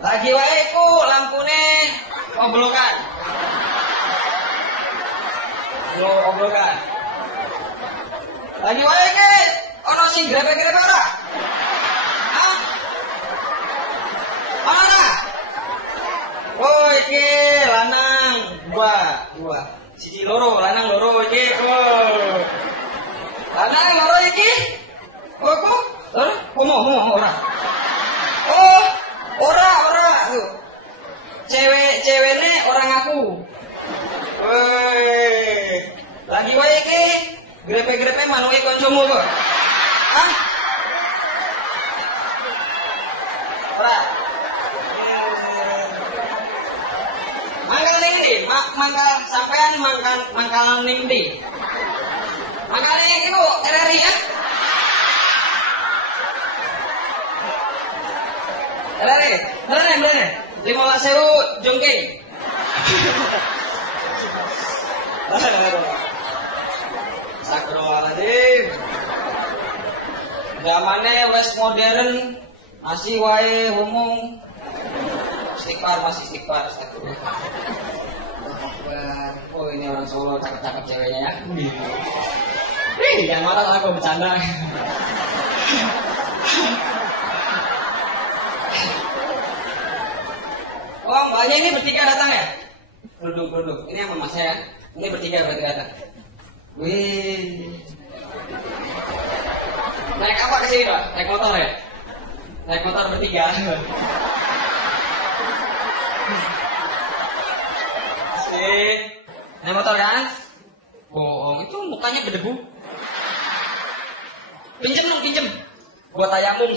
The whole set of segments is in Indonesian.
Lagi wae ku lampune obrokan. Obrokan. Lagi wae ke ono sing grepe-grepe ora? Hah? Ora. Oh iki lanang dua. Siji loro, lanang loro iki. Oh. Lanang loro iki. Oh kok? Homo ora. Oh, ora. Ceweknya orang aku. Woi. Lagi wae iki grepe-grepe manuwe konsumu kok. Hah? Ora. Mangkal ning ndi? Mangkal sampean mangkalan ning ndi? Mangkale iku RRI ya? RRI. Bener. 15.000 jongke. Astagfirullahaladzim. Zamane wes modern, masih wae ngomong masih istighfar. Oh ini orang Solo cakep-cakep ceweknya ya. Yang marah aku bercanda. Oh, mbaknya ini bertiga datang ya? Duduk. Ini sama mas saya. Ini bertiga berarti datang. Wih. Naik apa ke sini, Pak? Naik motor ya? Naik motor bertiga. Asik. Naik motor kan? Bohong, itu mukanya berdebu. Pinjem. Buat tayamum.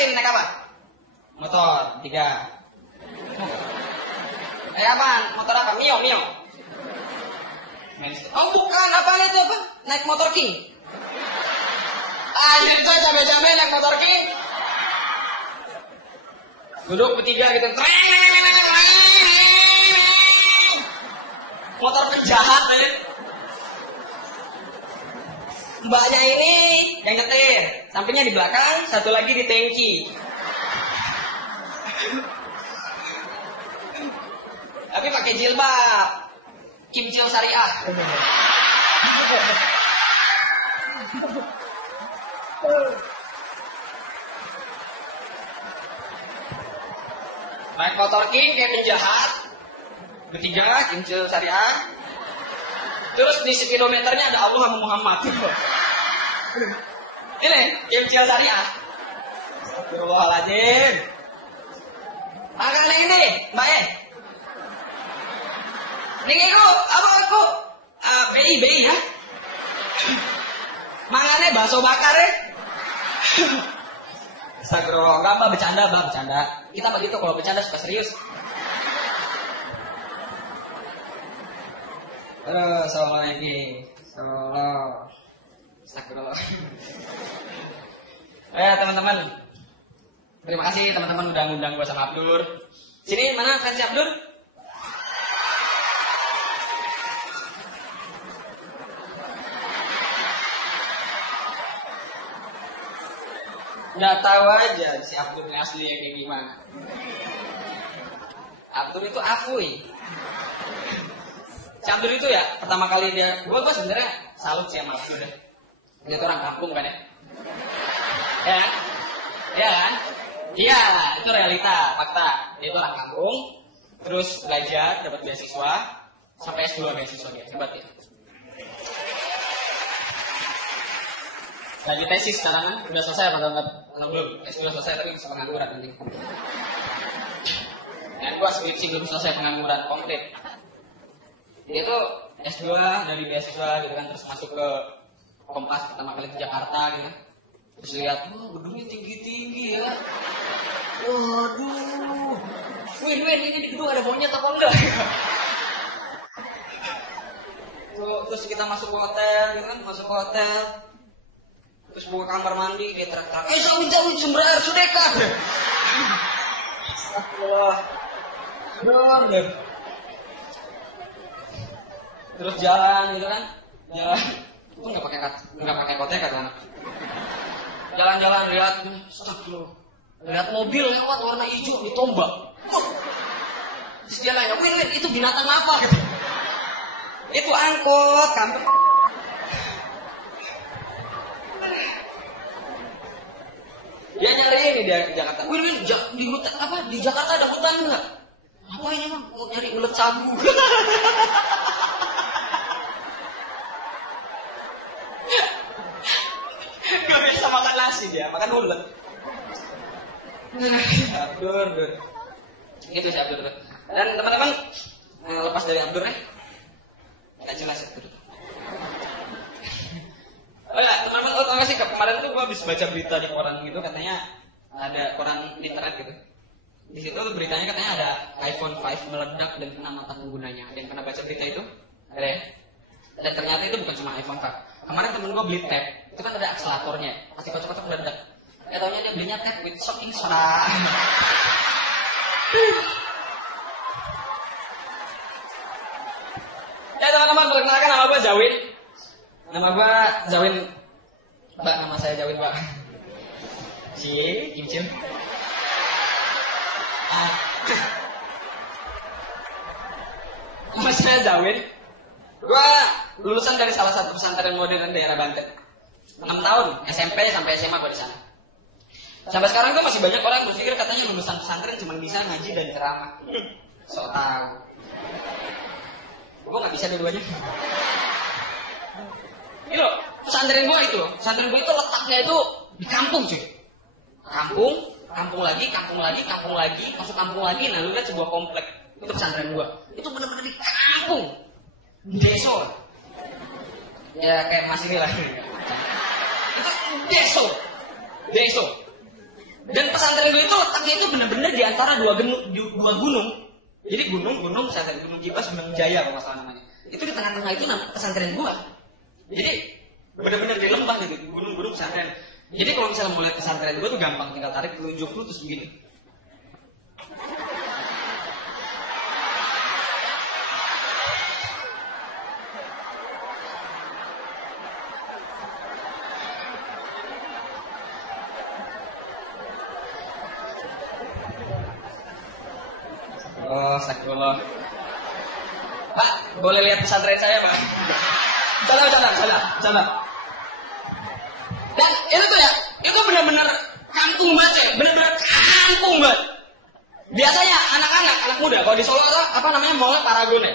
Naik apa? Motor 3. Naik apaan? Motor apa? Mio. Oh bukan, apa itu apa? Naik motor King. Itu cabe-cabe naik motor King. Duduk bertiga gitu. Motor penjahat aja. Mbaknya ini yang nyetir, sampingnya di belakang, satu lagi di tangki. Tapi pakai jilbab, kimcil syariah. Naik motor King kayak penjahat, bertiga kimcil syariah. Terus di speedometernya ada Allah sama Muhammad. Ini kimcil syariah. Astagfirullahaladzim. Makanya ini, Mbak Ning iku apa aku? BI ya. Mangane bakso bakar ya. Astagfirullah, enggak Mbak, bercanda. Kita begitu kalau bercanda suka serius. Assalamualaikum. Astagfirullah. Teman-teman. Terima kasih teman-teman udah ngundang gua sama Abdur. Sini mana fans Abdur? Nggak tahu aja si Abdur ini asli kayak gimana. Abdur itu afui. Si Abdur itu ya pertama kali gua sebenarnya salut sih sama Abdur deh. Dia tuh orang kampung kan ya. Ya kan? Iya, itu realita, fakta. Dia itu orang kampung, terus belajar, dapat beasiswa, sampai S2 beasiswa dia. Hebat ya. Lagi tesis sekarang kan? Udah selesai apa belum? S2 udah selesai tapi bisa pengangguran nanti. Ya. gua skripsi belum selesai, pengangguran komplit. Dia tuh S2 dari beasiswa gitu kan, terus masuk ke Kompas pertama kali ke Jakarta gitu. Terus lihat, gedungnya tinggi-tinggi ya. Waduh. Win, ini di gedung ada monyet apa enggak? Terus kita masuk ke hotel gitu kan, terus buka kamar mandi, dia teriak-teriak, jauh sumber air Sudeka. Astagfirullah. Terus jalan gitu kan, itu nggak pakai koteka kan? Jalan-jalan lihat, astagfirullah, lihat mobil lewat warna hijau ditombak. Terus dia nanya, Win, itu binatang apa? Itu angkot, kampung. Dia nyari ini di Jakarta. Win, di hutan apa? Di Jakarta ada hutan nggak? Apa ini bang? Mau nyari ulet sagu. Gak bisa makan nasi dia, makan ulet. Abdur. Gitu sih Abdur. Dan teman-teman lepas dari Abdur nggak jelas Abdur. Oh ya, teman-teman, tau gak sih kemarin tuh gue habis baca berita di koran gitu, katanya ada koran internet gitu. Di situ beritanya katanya ada iPhone 5 meledak dan kena mata penggunanya. Ada yang pernah baca berita itu? Ada ya? Dan ternyata itu bukan cuma iPhone 5. Kemarin temen gue beli tab, itu kan ada akseleratornya, pasti kocok-kocok meledak. Taunya dia belinya tab with shocking soda. Ya teman-teman, perkenalkan nama gue Zawin. Nama gue Zawin. Mbak, nama saya Zawin, Mbak. Kimcil. Nama saya Zawin. Gue lulusan dari salah satu pesantren modern daerah Banten. 6 tahun, SMP sampai SMA gue di sana. Sampai sekarang gue masih banyak orang berpikir katanya lulusan pesantren cuma bisa ngaji dan ceramah. Sok tahu. Gue nggak bisa dua-duanya. Ini loh, pesantren gue itu letaknya itu di kampung cuy. Kampung lagi, masuk kampung lagi, nah lu lihat sebuah komplek. Itu pesantren gue. Itu benar-benar di kampung. Di deso. Ya kayak masih lah. Itu deso. Dan pesantren gue itu letaknya itu benar-benar di antara dua gunung. Jadi gunung pesantren, Gunung Jibas, Gunung Jaya kalau masalah namanya. Itu di tengah-tengah itu pesantren gue. Jadi benar-benar di lembah gitu, gunung-gunung pesantren. Jadi kalau misalnya mau lihat pesantren gue tuh gampang, tinggal tarik telunjuk lu terus begini. Astagfirullah. Pak, boleh lihat pesantren saya, Pak? Salah. Dan itu tuh ya, itu benar-benar kampung banget ya, benar-benar kampung banget. Biasanya anak muda, kalau di Solo apa namanya mallnya Paragon ya.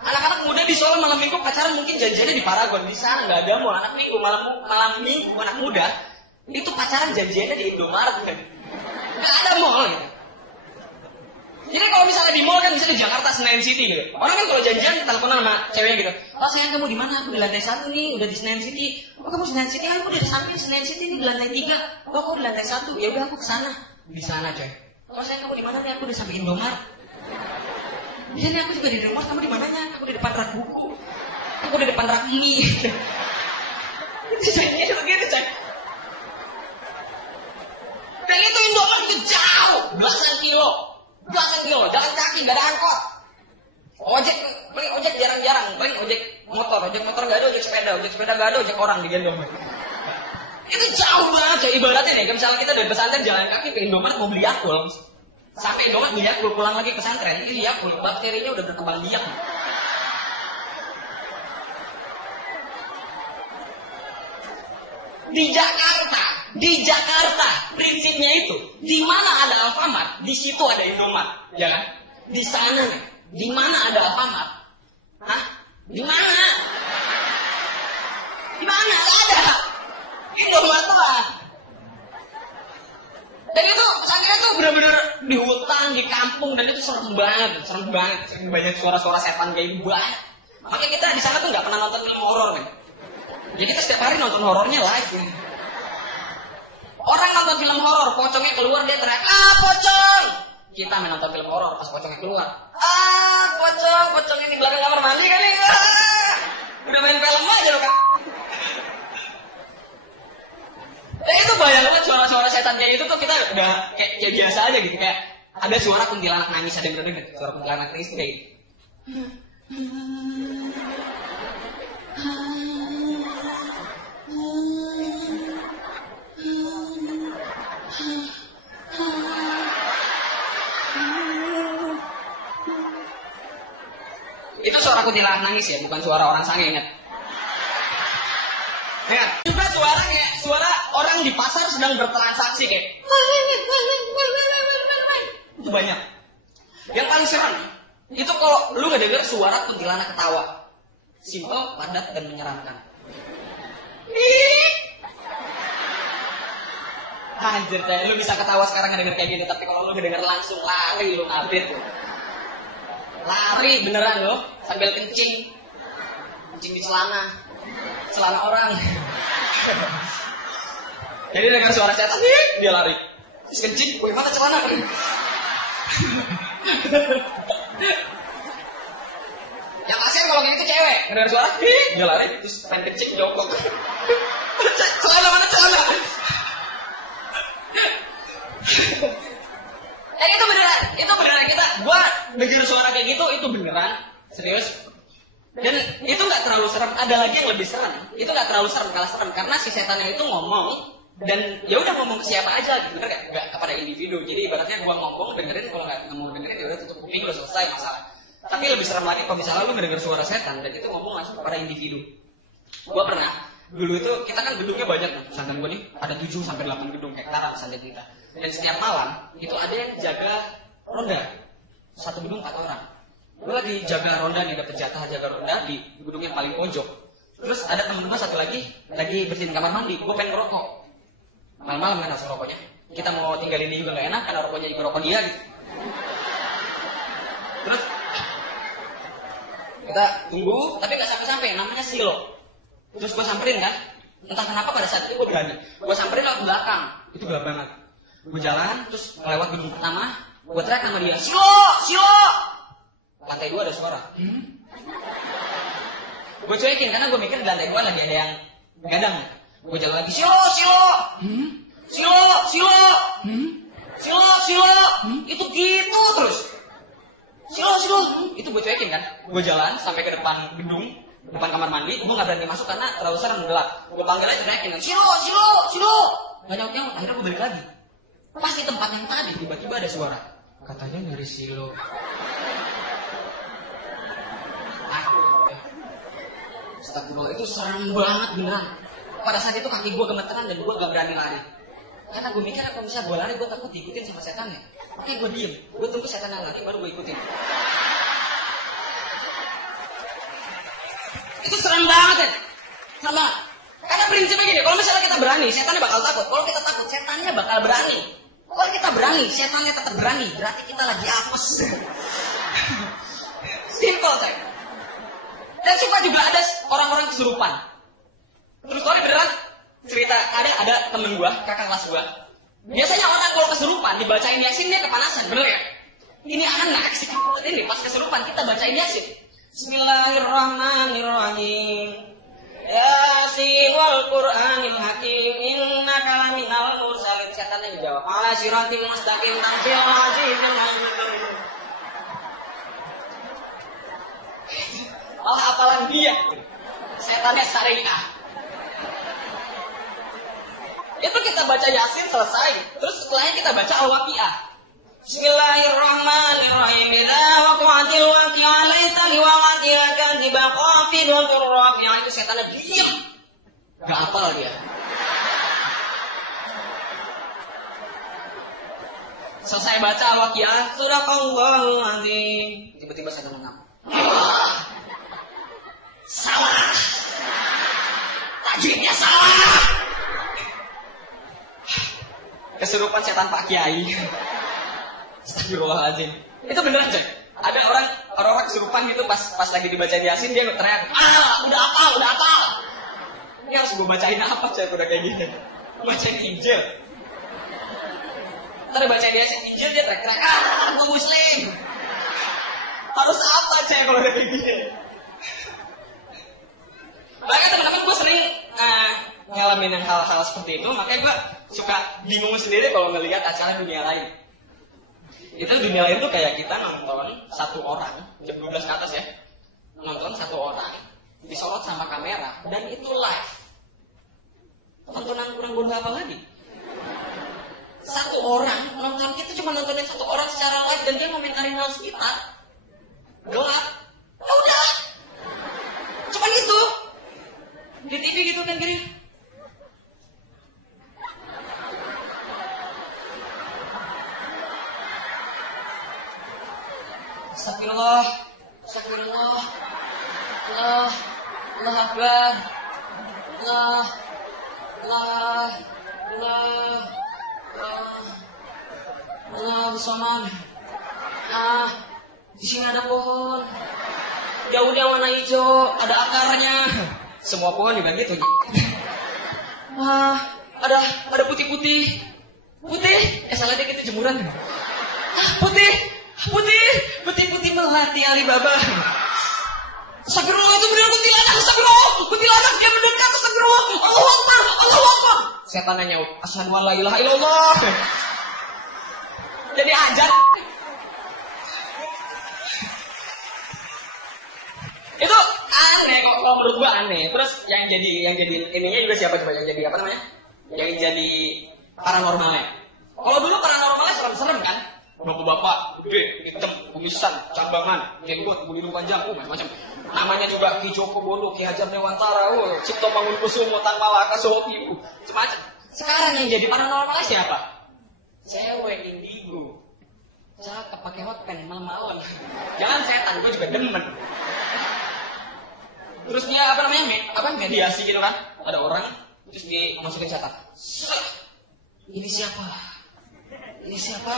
Anak-anak muda di Solo malam minggu pacaran mungkin janjiannya di Paragon. Di sana nggak ada mall. Malam minggu anak muda itu pacaran janjiannya di Indomaret kan. Nggak ada mall gitu. Jadi kalau misalnya di mall kan misalnya di Jakarta Senayan City gitu. Orang kan kalau janjian teleponan sama ceweknya gitu. Oh sayang kamu di mana? Aku di lantai 1 nih, udah di Senayan City. Oh kamu Senayan City? Aku di samping Senayan City nih di lantai 3. Oh aku di lantai 1. Ya udah aku ke sana. Di sana coy. Oh sayang kamu di mana nih? Aku di samping Indomaret. Di sini aku juga di Indomaret. Kamu di mananya? Aku di depan rak buku. Aku di depan rak mie. Itu janjinya begitu coy. Dan itu Indomaret itu jauh, belasan kilo, jalan kaki, gak ada angkot. Ojek jarang-jarang, paling ojek motor gak ada, ojek sepeda gak ada, ojek orang digendong. Itu jauh banget coy, ibaratnya nih, misalnya kita dari pesantren jalan kaki ke Indomaret mau beli Yakult, sampai Indomaret beli Yakult, pulang lagi ke pesantren, ini Yakult, bakterinya udah berkembang biak. Di Jakarta prinsipnya itu, di mana ada Alfamart, di situ ada Indomaret, ya kan? Di sana nih, di mana ada Alfamart? Hah? Di mana? Di mana? Gak ada. Indomaret lah. Dan itu sakitnya tuh bener-bener di hutan, di kampung, dan itu serem banget, banyak suara-suara setan kayak gitu banget. Makanya kita di sana tuh nggak pernah nonton film horor kan. Jadi kita setiap hari nonton horornya live. Kan. Orang nonton film horor, pocongnya keluar dia teriak, pocong! Kita main nonton film horor pas pocongnya keluar, pocongnya di belakang kamar mandi kali, udah main film aja lo kan. Itu bayang banget suara-suara setan kayak itu tuh kita udah kayak biasa aja gitu, kayak ada suara kuntilanak nangis, ada yang pernah dengar suara kuntilanak nangis kayak gitu. Itu suara kuntilanak nangis ya, bukan suara orang sange, ingat. Ingat. Juga suara orang di pasar sedang bertransaksi kayak. Itu banyak. Yang paling serem itu kalau lu ngedenger suara kuntilanak ketawa. Simpel, padat, dan menyeramkan. Anjir, lu bisa ketawa sekarang ngedenger kayak gini, tapi kalau lu ngedenger langsung lari lu ngabit tuh. Lari beneran lo, sambil kencing di celana orang. Jadi dengan suara setan, dia lari. Terus kencing, mana celana? Yang kasihan kalau gitu cewek, dengar suara, dia lari, terus pengen kencing jongkok. Celana mana celana? Itu beneran gua dengar suara kayak gitu itu beneran, serius. Dan itu nggak terlalu serem. Ada lagi yang lebih serem. Itu nggak terlalu serem, kalah serem karena si setannya itu ngomong dan ya udah ngomong ke siapa aja, bener nggak kepada individu. Jadi ibaratnya gua ngomong dengerin, kalau nggak mau dengerin ya udah tutup kuping, udah selesai masalah. Tapi lebih serem lagi kalau misalnya lu mendengar suara setan dan itu ngomong langsung kepada individu. Gua pernah dulu itu kita kan gedungnya banyak, pesantren gua nih ada 7 sampai 8 gedung hektaran pesantren kita. Dan setiap malam itu ada yang jaga ronda. Satu gedung 4 orang. Gue lagi jaga ronda nih, dapet jatah jaga ronda di gedung yang paling pojok. Terus ada temen gue satu lagi bersihin kamar mandi. Gue pengen ngerokok. Malam-malam kan langsung rokoknya. Kita mau tinggal ini juga gak enak karena rokoknya juga rokok dia gitu. Terus kita tunggu, tapi gak sampai-sampai. Namanya Silo. Terus gue samperin kan. Entah kenapa pada saat itu gue berani. Gue samperin lewat belakang. Itu gelap banget. Gue jalan, terus lewat gedung pertama. Gue teriak sama dia, Silo! Lantai 2 ada suara. Gue cuekin karena gue mikir di lantai 2 lagi ada yang gadang. Gue jalan lagi, Silo! Itu gitu terus. Silo! Itu gue cuekin kan. Gue jalan sampai ke depan gedung, depan kamar mandi. Gue gak berani masuk karena terlalu serem gelap. Gue panggil aja teriakin, Silo! Gak nyaut-nyaut, akhirnya gue balik lagi. Pas di tempat yang tadi tiba-tiba ada suara. Katanya dari Silo. Astagfirullah, itu serem banget beneran. Pada saat itu kaki gue gemeteran dan gue gak berani lari. Karena gue mikir kalau misalnya gue lari gue takut diikutin sama setannya. Makanya gue diem, gue tunggu setannya lari baru gue ikutin. Itu serem banget ya. Sama. Karena prinsipnya gini, kalau misalnya kita berani, setannya bakal takut. Kalau kita takut, setannya bakal berani. Kalau kita berani, setannya tetap berani. Berarti kita lagi apes. Simple saya. Dan suka juga ada orang-orang kesurupan. Terus kalau beneran cerita ada temen gua, kakak kelas gua. Biasanya orang kalau kesurupan dibacain Yasin dia kepanasan, bener ya? Ini anak si kampung ini pas kesurupan kita bacain Yasin. Bismillahirrahmanirrahim. Yasin wal Qur'anil Hakim innaka laminal mursalin. Setannya jawab, ala siratil mustaqim tanzil azizul hamid. Malah hafalan dia. Setannya syariah. Itu kita baca Yasin selesai. Terus setelahnya kita baca Al-Waqi'ah. Bismillahirrahmanirrahim. Idza waqa'atil waqi'ah laysa liwaqa'iha kadhiba khafidun rafi'ah. Itu setannya diam. Gak hafal dia. Selesai baca Al-Waqi'ah, Sadaqallahul azim. Tiba-tiba setan menang. Salah. Tajwidnya salah. kesurupan setan Pak Kiai. Astagfirullahaladzim. Itu beneran cek. Ada orang kesurupan gitu pas lagi dibacain Yasin dia teriak, udah apal. Ini harus gue bacain apa cek udah kayak gini. Bacain Injil. Ntar bacain Yasin Injil dia teriak, aku Muslim. Harus apa cek kalau udah kayak gini. Makanya teman-teman gue sering ngalamin hal-hal seperti itu, makanya gue suka bingung sendiri kalau ngelihat acara dunia lain. Itu dunia lain tuh kayak kita nonton satu orang, jam 12 ke atas ya, nonton satu orang, disorot sama kamera, dan itu live. Tontonan kurang bodoh apa lagi? Satu orang nonton, kita cuma nontonin satu orang secara live dan dia komentarin hal sekitar. Gelap, udah, cuman itu di TV gitu kan kiri. Astagfirullah, Allah Akbar, Allah Samad. Di sini ada pohon, daunnya warna hijau, ada akarnya. Semua pohon juga gitu. Ada putih. Salah dikit itu jemuran. Putih melati Alibaba. Astagfirullah, itu benar kuntilanak dia mendekat. Astagfirullah, Allahu Akbar. Setan nyaut, asyhadu an la ilaha illallah. Jadi ajat. Itu aneh kok, kalau menurut gua aneh. Terus yang jadi ininya juga siapa coba yang jadi apa namanya? Yang jadi paranormalnya. Kalau dulu paranormalnya serem-serem kan? Bapak-bapak, gede, hitam, kumisan, cambangan, jenggot, bulu panjang, macam-macam. Namanya juga Ki Joko Bodo, Ki Hajar Dewantara, Cipto Mangunkusumo, Tan Malaka, Sohoki, macam-macam. Sekarang yang jadi paranormalnya siapa? Cewek indigo. Cakep pakai hotpen malam-malam. Jangan setan, gue juga demen. Terus dia mediasi gitu kan? Ada orang terus dia masukin setan. Ini siapa? Ini siapa?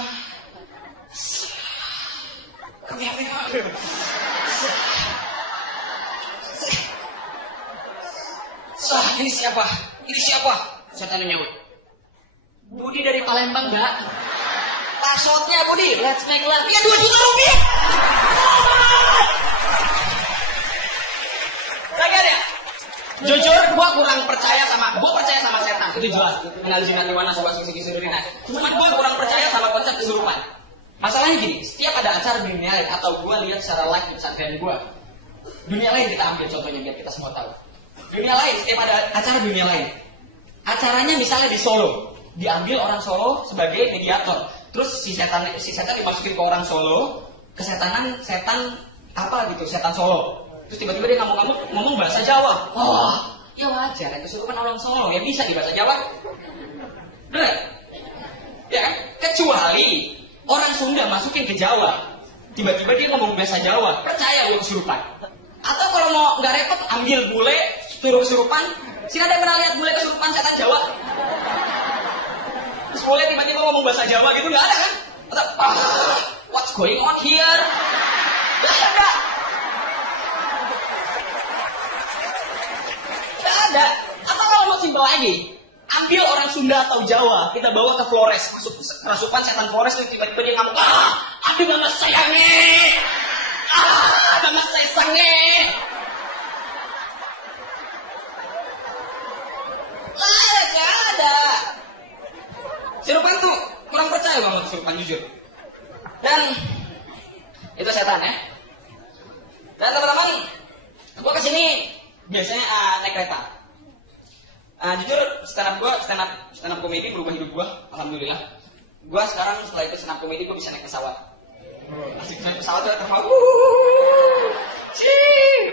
Setan nyaut. Budi dari Palembang, Mbak. Passwordnya Budi, let's make love. Ya 2 juta rupiah. Lagi ya? Jujur, gue percaya sama setan. Itu jelas. Kenal jinati wana sobat sisi sudurina. Cuman gue kurang percaya sama konsep kesurupan. Masalahnya gini, setiap ada acara dunia lain atau gue lihat secara live di pesantren gue, dunia lain kita ambil contohnya biar kita semua tahu. Dunia lain, setiap ada acara dunia lain, acaranya misalnya di Solo, diambil orang Solo sebagai mediator. Terus si setan dimasukin ke orang Solo, setan Solo. Terus tiba-tiba dia ngomong bahasa Jawa. Ya wajar, kesurupan orang Solo ya bisa di bahasa Jawa. Benar? Ya kan? Kecuali orang Sunda masukin ke Jawa, tiba-tiba dia ngomong bahasa Jawa, percaya lu kesurupan. Atau kalau mau nggak repot, ambil bule, suruh kesurupan. Sini ada yang pernah lihat bule kesurupan setan Jawa? Terus bule tiba-tiba ngomong bahasa Jawa gitu, nggak ada kan? Atau, what's going on here? Nggak ada. Atau kalau mau simpel lagi, ambil orang Sunda atau Jawa, kita bawa ke Flores, masuk kerasukan setan Flores, tiba-tiba dia ngomong, ada mama saya nih, mama saya sange. Nggak ada. Kesurupan tuh kurang percaya banget kesurupan jujur. Dan itu setan ya. Dan teman-teman, gue kesini biasanya naik kereta. Jujur stand up komedi berubah hidup gue, alhamdulillah. Gue sekarang setelah itu stand up komedi gue bisa naik pesawat. Asik naik pesawat udah terharu.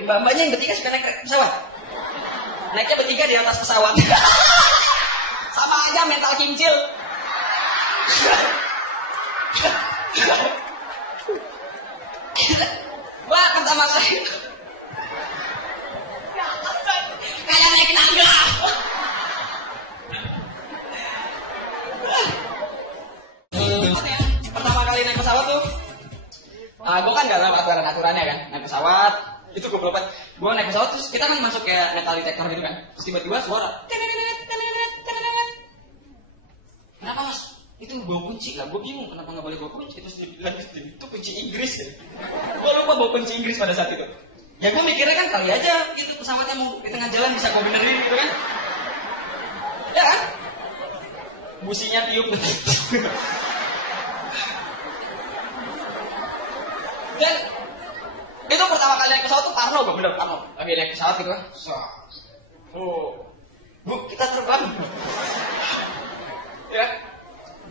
Mbak-mbaknya yang bertiga suka naik pesawat. Naiknya bertiga di atas pesawat. Sama aja mental kincil. Gue akan sama saya. Kayak naik tangga. Gue kan gak tahu aturan-aturannya kan, naik pesawat, itu gue belum. Gue naik pesawat terus kita kan masuk kayak metal detector gitu kan, terus tiba-tiba suara. Kenapa mas? Itu bawa kunci lah, gue bingung kenapa nggak boleh bawa kunci, terus dilanjutin, itu kunci Inggris ya. Gue lupa bawa kunci Inggris pada saat itu. Ya gue mikirnya kan kali aja gitu pesawatnya mau di tengah jalan bisa gue benerin gitu kan. Ya kan? Businya tiup. Dan itu pertama kali naik pesawat tuh Parno, gue bener Parno. Lagi naik pesawat gitu kan. Bu, kita terbang. Ya.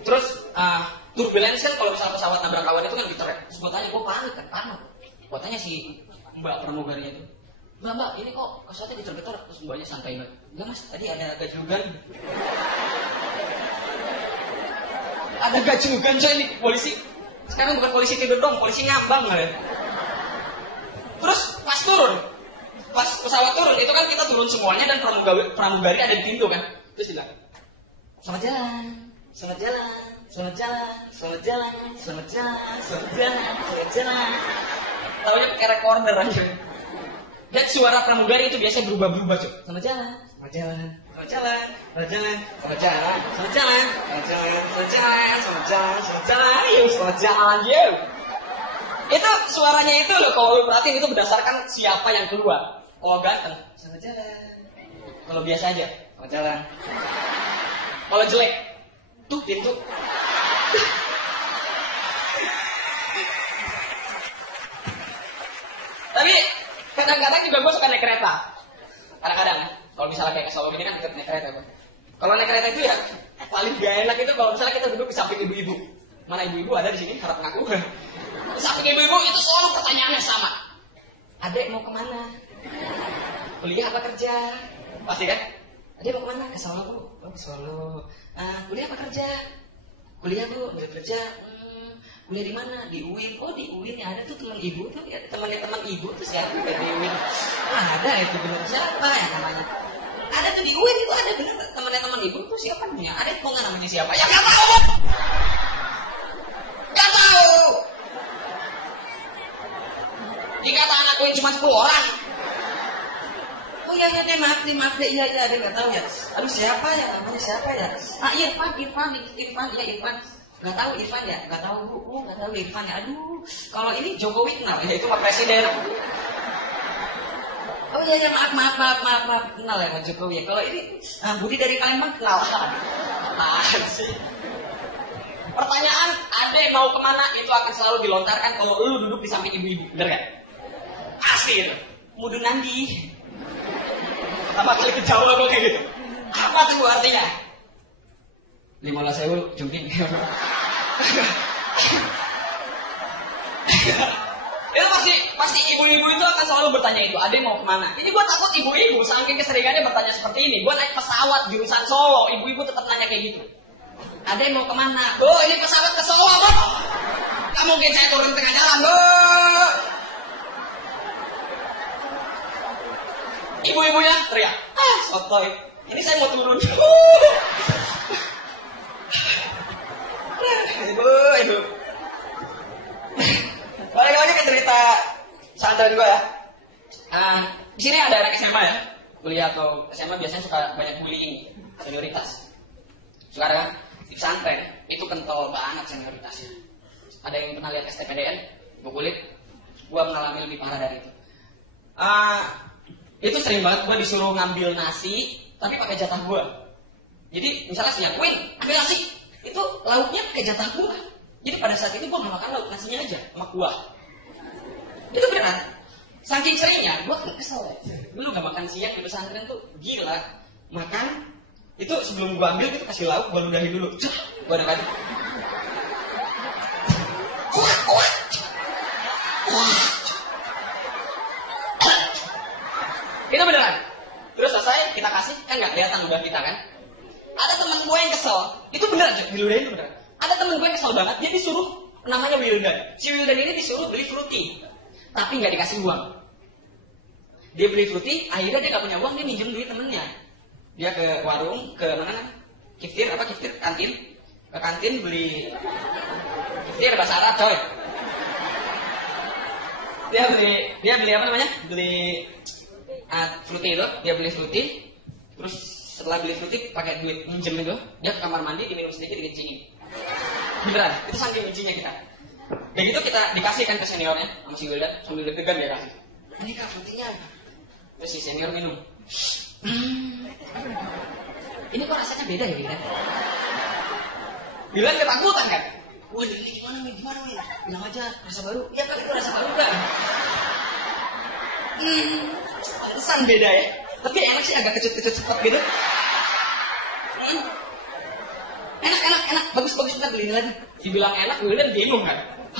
Terus turbulence kan kalau misalnya pesawat nabrak awan itu kan diterek. Terus gue tanya, gue panik kan Parno. Gue tanya si Mbak pramugarinya itu, Mbak, ini kok pesawatnya ditergetar? Terus mbaknya santai banget. Enggak mas, tadi ada gajlugan. Ada gajlugan coy ini polisi. Sekarang bukan polisi tidur dong, polisi ngambang ya. Terus pas pesawat turun, itu kan kita turun semuanya dan pramugari ada di pintu kan. Terus bilang, selamat jalan, selamat jalan, selamat jalan, selamat jalan, selamat jalan, selamat jalan, selamat jalan. Taunya pakai recorder aja. Dan suara pramugari itu biasanya berubah-berubah cuy. Selamat jalan, selamat jalan, selamat jalan, selamat jalan, selamat jalan, selamat jalan, selamat jalan, selamat jalan, selamat jalan, selamat jalan, yuk selamat jalan, yuk. Itu suaranya itu loh, kalau lu perhatiin itu berdasarkan siapa yang keluar. Kalau ganteng, selamat jalan. Kalau biasa aja, selamat jalan. Kalau jelek, tuh pintu. Tapi kadang-kadang juga gue suka naik kereta. Kadang-kadang, kalau misalnya kayak ke Solo gini kan deket naik kereta gue. Kalau naik kereta itu ya paling gak enak itu kalau misalnya kita duduk di samping ibu-ibu. Mana ibu-ibu ada di sini, harap ngaku. Di samping ibu-ibu itu selalu pertanyaannya sama. Adek mau kemana? Kuliah apa kerja? Pasti kan? Adek mau kemana? Ke Solo bu. Oh ke Solo. Kuliah apa kerja? Kuliah bu, kerja. Kuliah di mana? Di UIN. Oh di UIN ya ada tuh teman ibu tuh, ya, temannya teman ibu tuh siapa di UIN? Ada itu benar siapa ya namanya? Ada tuh di UIN itu ada benar temannya teman ibu tuh siapa namanya? Ada kok nggak namanya siapa? Ya nggak tahu. Nggak tahu. Dikata anakku yang cuma 10 orang. Oh iya iya maaf deh iya dia nggak tahu ya. Aduh siapa ya namanya siapa ya? Irfan. Nggak tahu Irfan ya, nggak tahu bu, nggak tahu Irfan ya. Aduh, kalau ini Jokowi kenal ya, itu Pak Presiden. Oh iya maaf, kenal ya Pak Jokowi ya. Kalau ini Budi dari Palembang kenal. Sih. Pertanyaan, adek mau kemana itu akan selalu dilontarkan kalau lu duduk di samping ibu-ibu, bener kan? Pasti itu. Mudu nandi. Pertama kali ke Jawa kok kayak gitu. Apa tuh artinya? 15.000 jumping. Itu pasti ibu-ibu itu akan selalu bertanya itu. Adek mau kemana? Ini gue takut ibu-ibu saking keseringannya bertanya seperti ini. Gue naik pesawat jurusan Solo, ibu-ibu tetap nanya kayak gitu. Adek mau kemana? Oh ini pesawat ke Solo bu. Gak mungkin saya turun tengah jalan bu. Ibu-ibunya teriak. Sotoy. Ini saya mau turun. Ibu. Balik lagi ke cerita pesantren gue ya. Di sini ada anak SMA ya, kuliah atau SMA biasanya suka banyak bullying senioritas. Sekarang di pesantren itu kental banget senioritasnya. Ada yang pernah lihat STPDN, gue kulit, gue mengalami lebih parah dari itu. Itu sering banget gue disuruh ngambil nasi, tapi pakai jatah gue. Jadi misalnya siang, Win, ambil nasi. Itu lauknya pakai jatah gua. Jadi pada saat itu gua nggak makan lauk nasinya aja sama kuah. Itu beneran. Saking seringnya, gua kesel. Dulu nggak makan siang di pesantren tuh gila. Makan itu sebelum gua ambil itu kasih lauk, gua ludahin dulu. Gua ada kali. Itu beneran. Terus selesai kita kasih kan nggak kelihatan udah kita kan. Ada teman gue yang kesel, itu beneran, diludahin itu beneran. Ada teman gue yang kesel banget, dia disuruh, namanya Wildan. Si Wildan ini disuruh beli fruity, tapi nggak dikasih uang. Dia beli fruity, akhirnya dia nggak punya uang, dia minjem duit temennya. Dia ke warung, ke mana? Kiftir, kantin. Ke kantin beli kiftir bahasa Arab coy. Dia beli apa namanya? Beli fruity itu, dia beli fruity. Terus setelah beli fruity pakai duit minjem itu, dia ke kamar mandi diminum sedikit dikencingin. Beneran, itu saking bencinya kita. Dan itu kita dikasihkan ke seniornya sama si Wildan, sambil deg-degan dia kasih. Ini kak fruity-nya. Terus si senior minum. Ini kok rasanya beda ya Wildan? Wildan ketakutan kan? Wah ini gimana nih? Bilang aja rasa baru. Ya kan itu rasa baru kan? Pantesan beda ya. Tapi enak sih, agak kecut-kecut sepet gitu. Enak. Bagus kita beli lagi. Dibilang enak, Wildan bingung kan?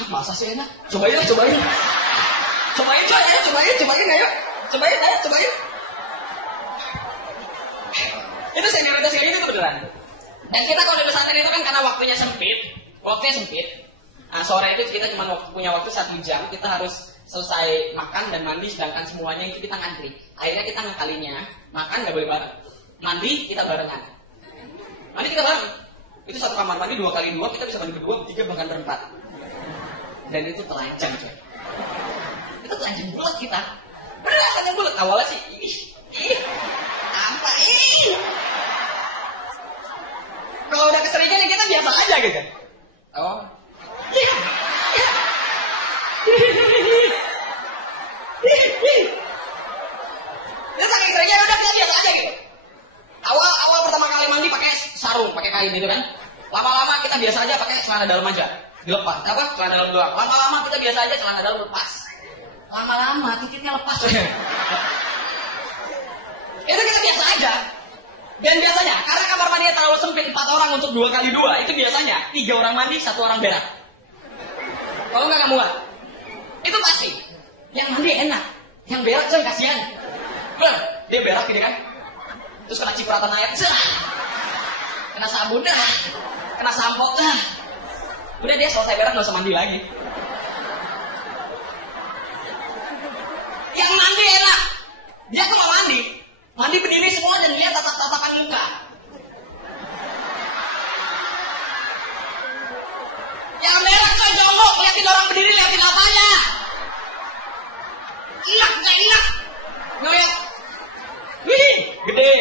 Masa sih enak? Cobain ayo. Cobain ayo. Itu senioritas kayak gitu tuh beneran. Dan kita kalau di pesantren itu kan karena waktunya sempit. Nah, sore itu kita cuma punya waktu 1 jam. Kita harus selesai makan dan mandi, sedangkan semuanya itu kita ngantri. Akhirnya kita ngakalinya, makan nggak boleh bareng, mandi kita barengan. Itu satu kamar mandi 2x2, kita bisa mandi berdua, bertiga, bahkan berempat. Dan itu telanjang coy. Itu telanjang bulat kita. Beneran telanjang bulat. Awalnya sih, kalau udah keseringan kita biasa aja gitu. Oh. Itu saking seringnya udah kita biasa aja gitu. Awal pertama kali mandi pakai sarung, pakai kain gitu kan. Lama-lama kita biasa aja pakai celana dalam aja. Dilepas. Celana dalam doang. Lama-lama kita biasa aja celana dalam lepas. Lama-lama titiknya lepas. Itu kita biasa aja. Dan biasanya karena kamar mandinya terlalu sempit 4 orang untuk 2x2, itu biasanya 3 orang mandi, 1 orang berak. Kalau nggak muat. Itu pasti. Yang mandi enak, yang berak coy kasihan. Dia berak gini kan. Terus kena cipratan air, kena sabun kena sampo udah dia selesai berak nggak usah mandi lagi. Yang mandi enak, dia tuh mau mandi berdiri semua dan lihat tatakan muka. Yang berak coy jongkok, liatin orang berdiri, liatin matanya. Enak. Ngeliat. Wih, gede.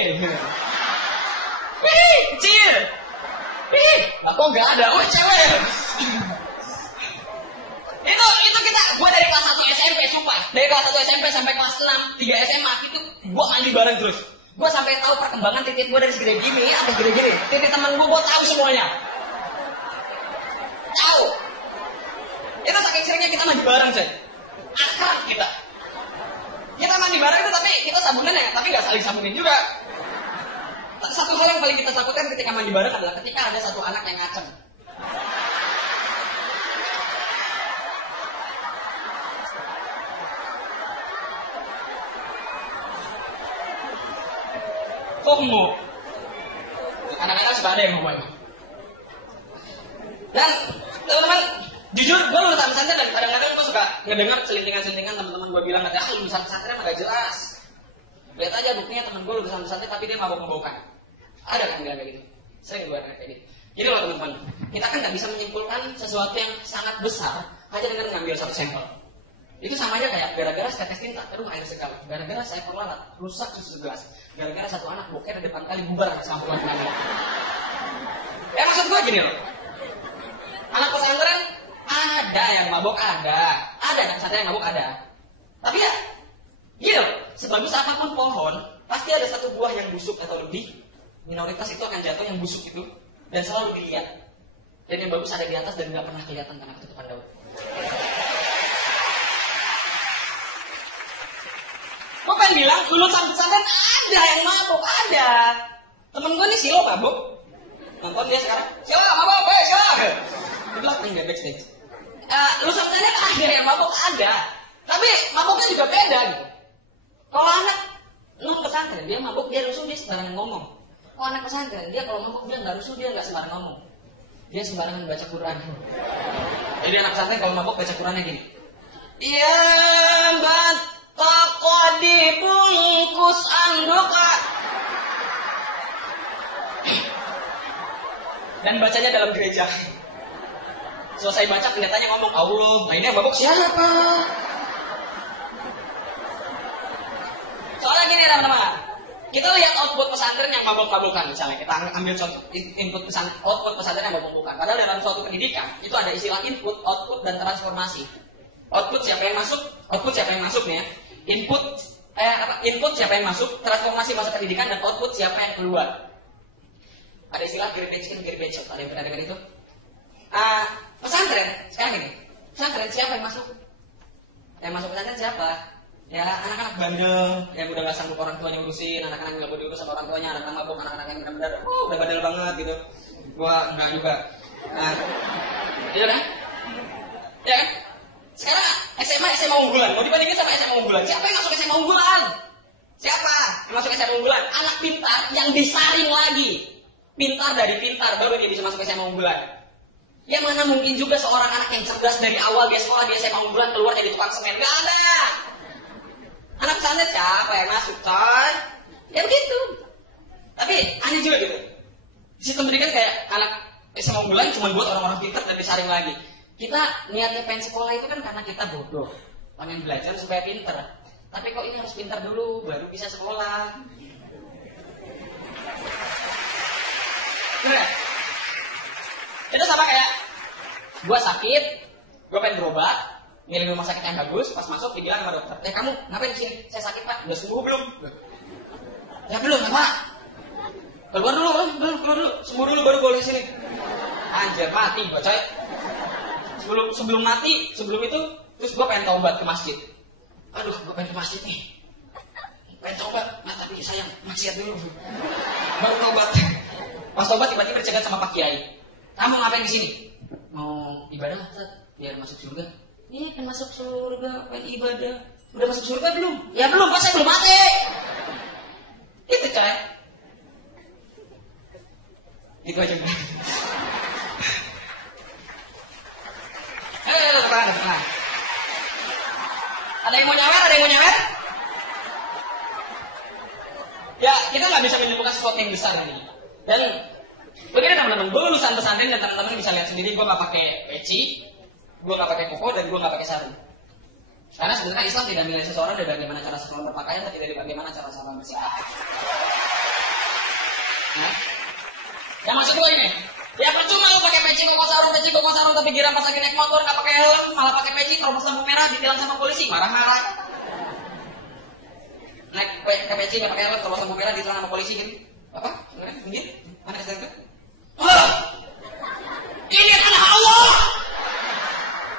Wih, kecil. Wih, kok nggak ada? Oh, cewek. Itu kita, gue dari kelas 1 SMP, sumpah. Dari kelas 1 SMP sampai kelas 6, 3 SMA, itu gue mandi bareng terus. Gue sampai tahu perkembangan titik gue dari segede gini, sampai segede gini. Titik teman gue tahu semuanya. Tahu. Itu saking seringnya kita mandi bareng, coy. Akrab kita. Kita mandi bareng itu tapi kita sabunan ya, tapi nggak saling sabunin juga. Satu hal yang paling kita takutkan ketika mandi bareng adalah ketika ada satu anak yang ngaceng. FOMO. Anak-anak suka ada yang ngomong. Dan teman-teman, jujur gue lulusan pesantren dan kadang-kadang gue suka ngedengar celintingan-celintingan teman-teman gue bilang ada lulusan pesantren agak jelas. Lihat aja buktinya teman gue lulusan pesantren tapi dia mabok-mabokan. Ada kan bilang kayak gitu. Sering gue kayak gitu. Jadi loh teman-teman, kita kan nggak bisa menyimpulkan sesuatu yang sangat besar hanya dengan ngambil satu sampel. Itu sama aja kayak gara-gara saya tes tinta, aduh air sekali. Gara-gara saya pelalat, rusak susu gelas. Gara-gara satu anak boker di depan kali bubar sama pulang lagi. Ya maksud gue gini loh. Anak pesantren ada yang mabok ada yang pesantren yang mabok ada. Tapi ya, gini loh, sebagus apapun pohon, pasti ada satu buah yang busuk atau lebih. Minoritas itu akan jatuh yang busuk itu dan selalu dilihat. Dan yang bagus ada di atas dan nggak pernah kelihatan karena ketutupan daun. Gue pengen bilang lulusan pesantren ada yang mabok, ada. Temen gue nih Silo mabok. Nonton dia sekarang. Silo mabok, Silo. Dia bilang enggak backstage. Lulusan pesantren ada yang mabok, ada. Tapi maboknya juga beda gitu. Kalau anak non pesantren dia mabok, dia rusuh, dia sembarangan ngomong. Kalau anak pesantren dia kalau mabok dia nggak rusuh, dia nggak sembarangan ngomong. Dia sembarangan baca Quran. Jadi anak pesantren kalau mabok baca Qurannya gini. Iya, Mbak. Toko dibungkus anduka. Dan bacanya dalam gereja. Selesai baca pendetanya ngomong Allah. Nah ini yang mabok siapa? output pesantren yang mabok-mabokan misalnya. Kita ambil contoh output pesantren yang mabok-mabokan. Padahal dalam suatu pendidikan itu ada istilah input, output, dan transformasi. Output siapa yang masuk? Output siapa yang masuk nih ya? Input siapa yang masuk? Transformasi masa pendidikan, dan output siapa yang keluar? Ada istilah garbage in, garbage out. Ada yang pernah dengar itu? Pesantren sekarang ini. Pesantren siapa yang masuk? Yang masuk pesantren siapa? Ya anak-anak bandel yang udah gak sanggup orang tuanya urusin, anak-anak yang gak mau diurus sama orang tuanya, anak-anak mabuk, anak-anak yang benar-benar udah bandel banget gitu. Gua enggak juga. Iya kan? Ya kan? Sekarang SMA unggulan, mau dibandingin sama SMA unggulan. Siapa yang masuk SMA unggulan? Siapa yang masuk SMA unggulan? Anak pintar yang disaring lagi. Pintar dari pintar, baru dia bisa masuk SMA unggulan. Ya mana mungkin juga seorang anak yang cerdas dari awal dia sekolah di SMA unggulan keluar jadi tukang semen? Gak ada. Anak pesantren siapa yang masuk, coy? Ya begitu. Tapi aneh juga gitu. Sistem pendidikan kayak anak SMA unggulan cuma buat orang-orang pintar dan disaring lagi. Kita niatnya pengen sekolah itu kan karena kita bodoh, pengen belajar supaya pintar. Tapi kok ini harus pintar dulu baru bisa sekolah. Bener? Itu sama kayak gue sakit, gue pengen berobat, milih rumah sakit yang bagus, pas masuk dibilang sama dokter, kamu ngapain di sini? Saya sakit pak, udah sembuh belum? Ya belum, pak. Keluar dulu, sembuh dulu baru boleh sini. Anjir mati gue coy. Sebelum mati, sebelum itu, terus gue pengen taubat ke masjid. Aduh, gue pengen ke masjid nih. Pengen taubat, nah tapi sayang, maksiat dulu. Baru taubat. Pas taubat tiba-tiba dicegat sama Pak Kiai. Kamu ngapain di sini? Mau ibadah, Ustaz, biar masuk surga. Iya, pengen masuk surga, pengen ibadah. Udah masuk surga belum? Ya belum, pas saya belum mati. Itu coy. Itu aja. Tenang. Ada yang mau nyawer? Ya, kita nggak bisa menyebutkan sesuatu yang besar ini. Dan begini teman-teman, gue lulusan pesantren dan teman-teman bisa lihat sendiri, gue nggak pakai peci, gue nggak pakai koko, dan gue nggak pakai sarung. Karena sebenarnya Islam tidak menilai seseorang dari bagaimana cara seseorang berpakaian, tapi dari bagaimana cara seseorang bersikap. Nah, yang maksud gue ini. Ya percuma lu pakai peci koko sarung, tapi giram pas lagi naik motor nggak pakai helm, malah pakai peci, terobos lampu merah, ditilang sama polisi, marah-marah. Naik ke peci nggak pakai helm, terobos lampu merah, ditilang sama polisi gitu. Apa? Mungkin? Mana kesana? Ini tanah Allah.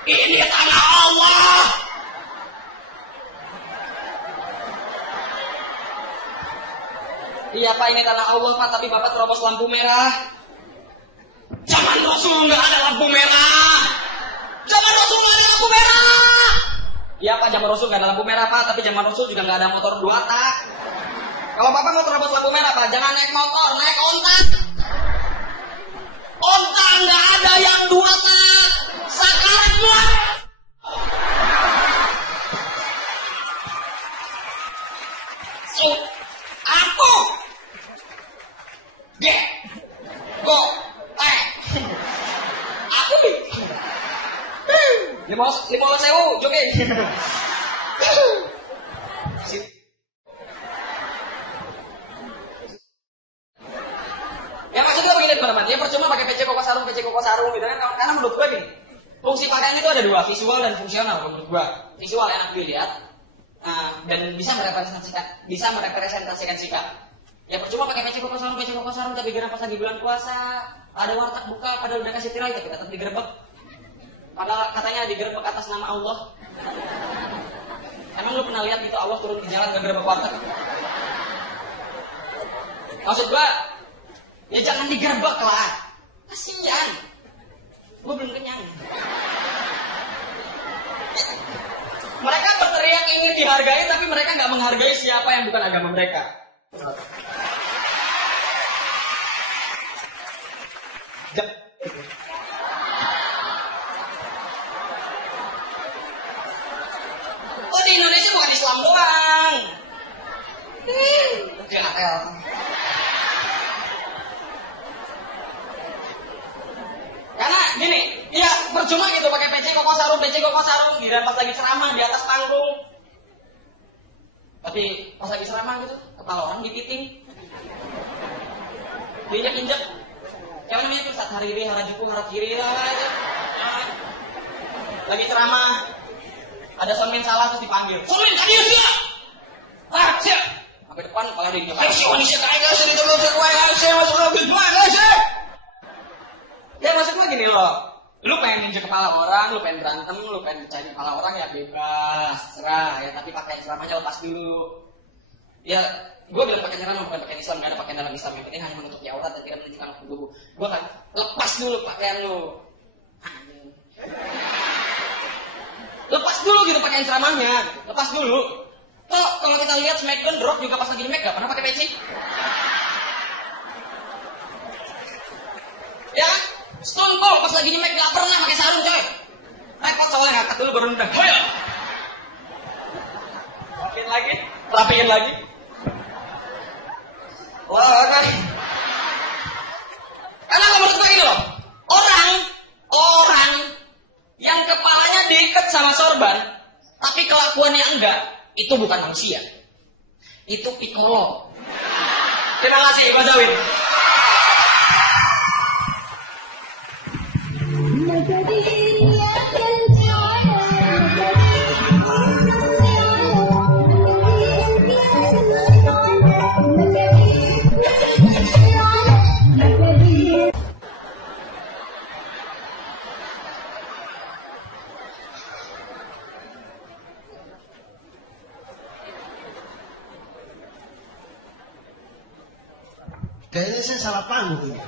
Ini tanah Allah. Iya pak, ini tanah Allah pak, tapi bapak terobos lampu merah. Zaman Rasul nggak ada lampu merah. Iya pak, zaman Rasul nggak ada lampu merah pak, tapi zaman Rasul juga nggak ada motor 2 tak. Kalau bapak mau terobos lampu merah pak, jangan naik motor, naik onta. Onta nggak ada yang 2 tak. Sakaratmu. Aku. Go. Aku. 15.000 joget. Ya maksudnya begini teman-teman, ya percuma pakai peci koko sarung gitu kan, karena menurut gue gini, fungsi pakaian itu ada 2, visual dan fungsional menurut gue. Visual enak dilihat, dan bisa merepresentasikan sikap. Ya percuma pakai peci koko sarung, tapi gerak pas lagi bulan puasa, ada warteg buka, padahal udah kasih tirai tapi tetap digerebek. Padahal katanya digerebek atas nama Allah. Emang lu pernah lihat gitu Allah turun di jalan gak gerebek warteg? Maksud gua, ya jangan digerebek lah. Kasian. Gua belum kenyang. Mereka berteriak ingin dihargai, tapi mereka gak menghargai siapa yang bukan agama mereka. Oh di Indonesia bukan Islam doang. JHL. Karena gini, ya percuma gitu pakai peci koko sarung, dan pas lagi ceramah di atas panggung. Tapi pas lagi ceramah gitu, kepala orang dipiting. Diinjak-injak. Siapa namanya tuh? Ustaz Hariri, Harajuku, Harakiri lah. Lagi ceramah. Ada soundman salah terus dipanggil. Soundman tadi ya. Ah, siap. Sampai depan kepala dia. Ayo sih manusia kaya sih itu belum sesuai. Ayo sih masuk lagi gimana sih? Ya maksudnya gini loh. Lu pengen injek kepala orang, lu pengen berantem, lu pengen pecahin kepala orang ya bebas, serah ya. Tapi pakai ceramahnya lepas dulu. Ya, gue bilang pakai ceramah bukan pakai Islam, nggak ada pakaian dalam Islam yang penting hanya menutupi aurat dan tidak menunjukkan tubuh. Gue kan lepas dulu pakaian lu. Lepas dulu gitu pakaian ceramahnya, lepas dulu. Kalau kita lihat Smackdown, The Rock juga pas lagi nge-make gak pernah pakai peci. Ya, Stone Cold pas lagi nge-make gak pernah pakai sarung coy. Repot soalnya ngangkat dulu baru nendang. Oh ya. Rapiin lagi. Wah, kan. Karena menurut gue ini loh, orang yang kepalanya diikat sama sorban, tapi kelakuannya enggak, itu bukan manusia. Itu piccolo. Terima kasih, Mas Dawin. Kayaknya saya salah panggung ini.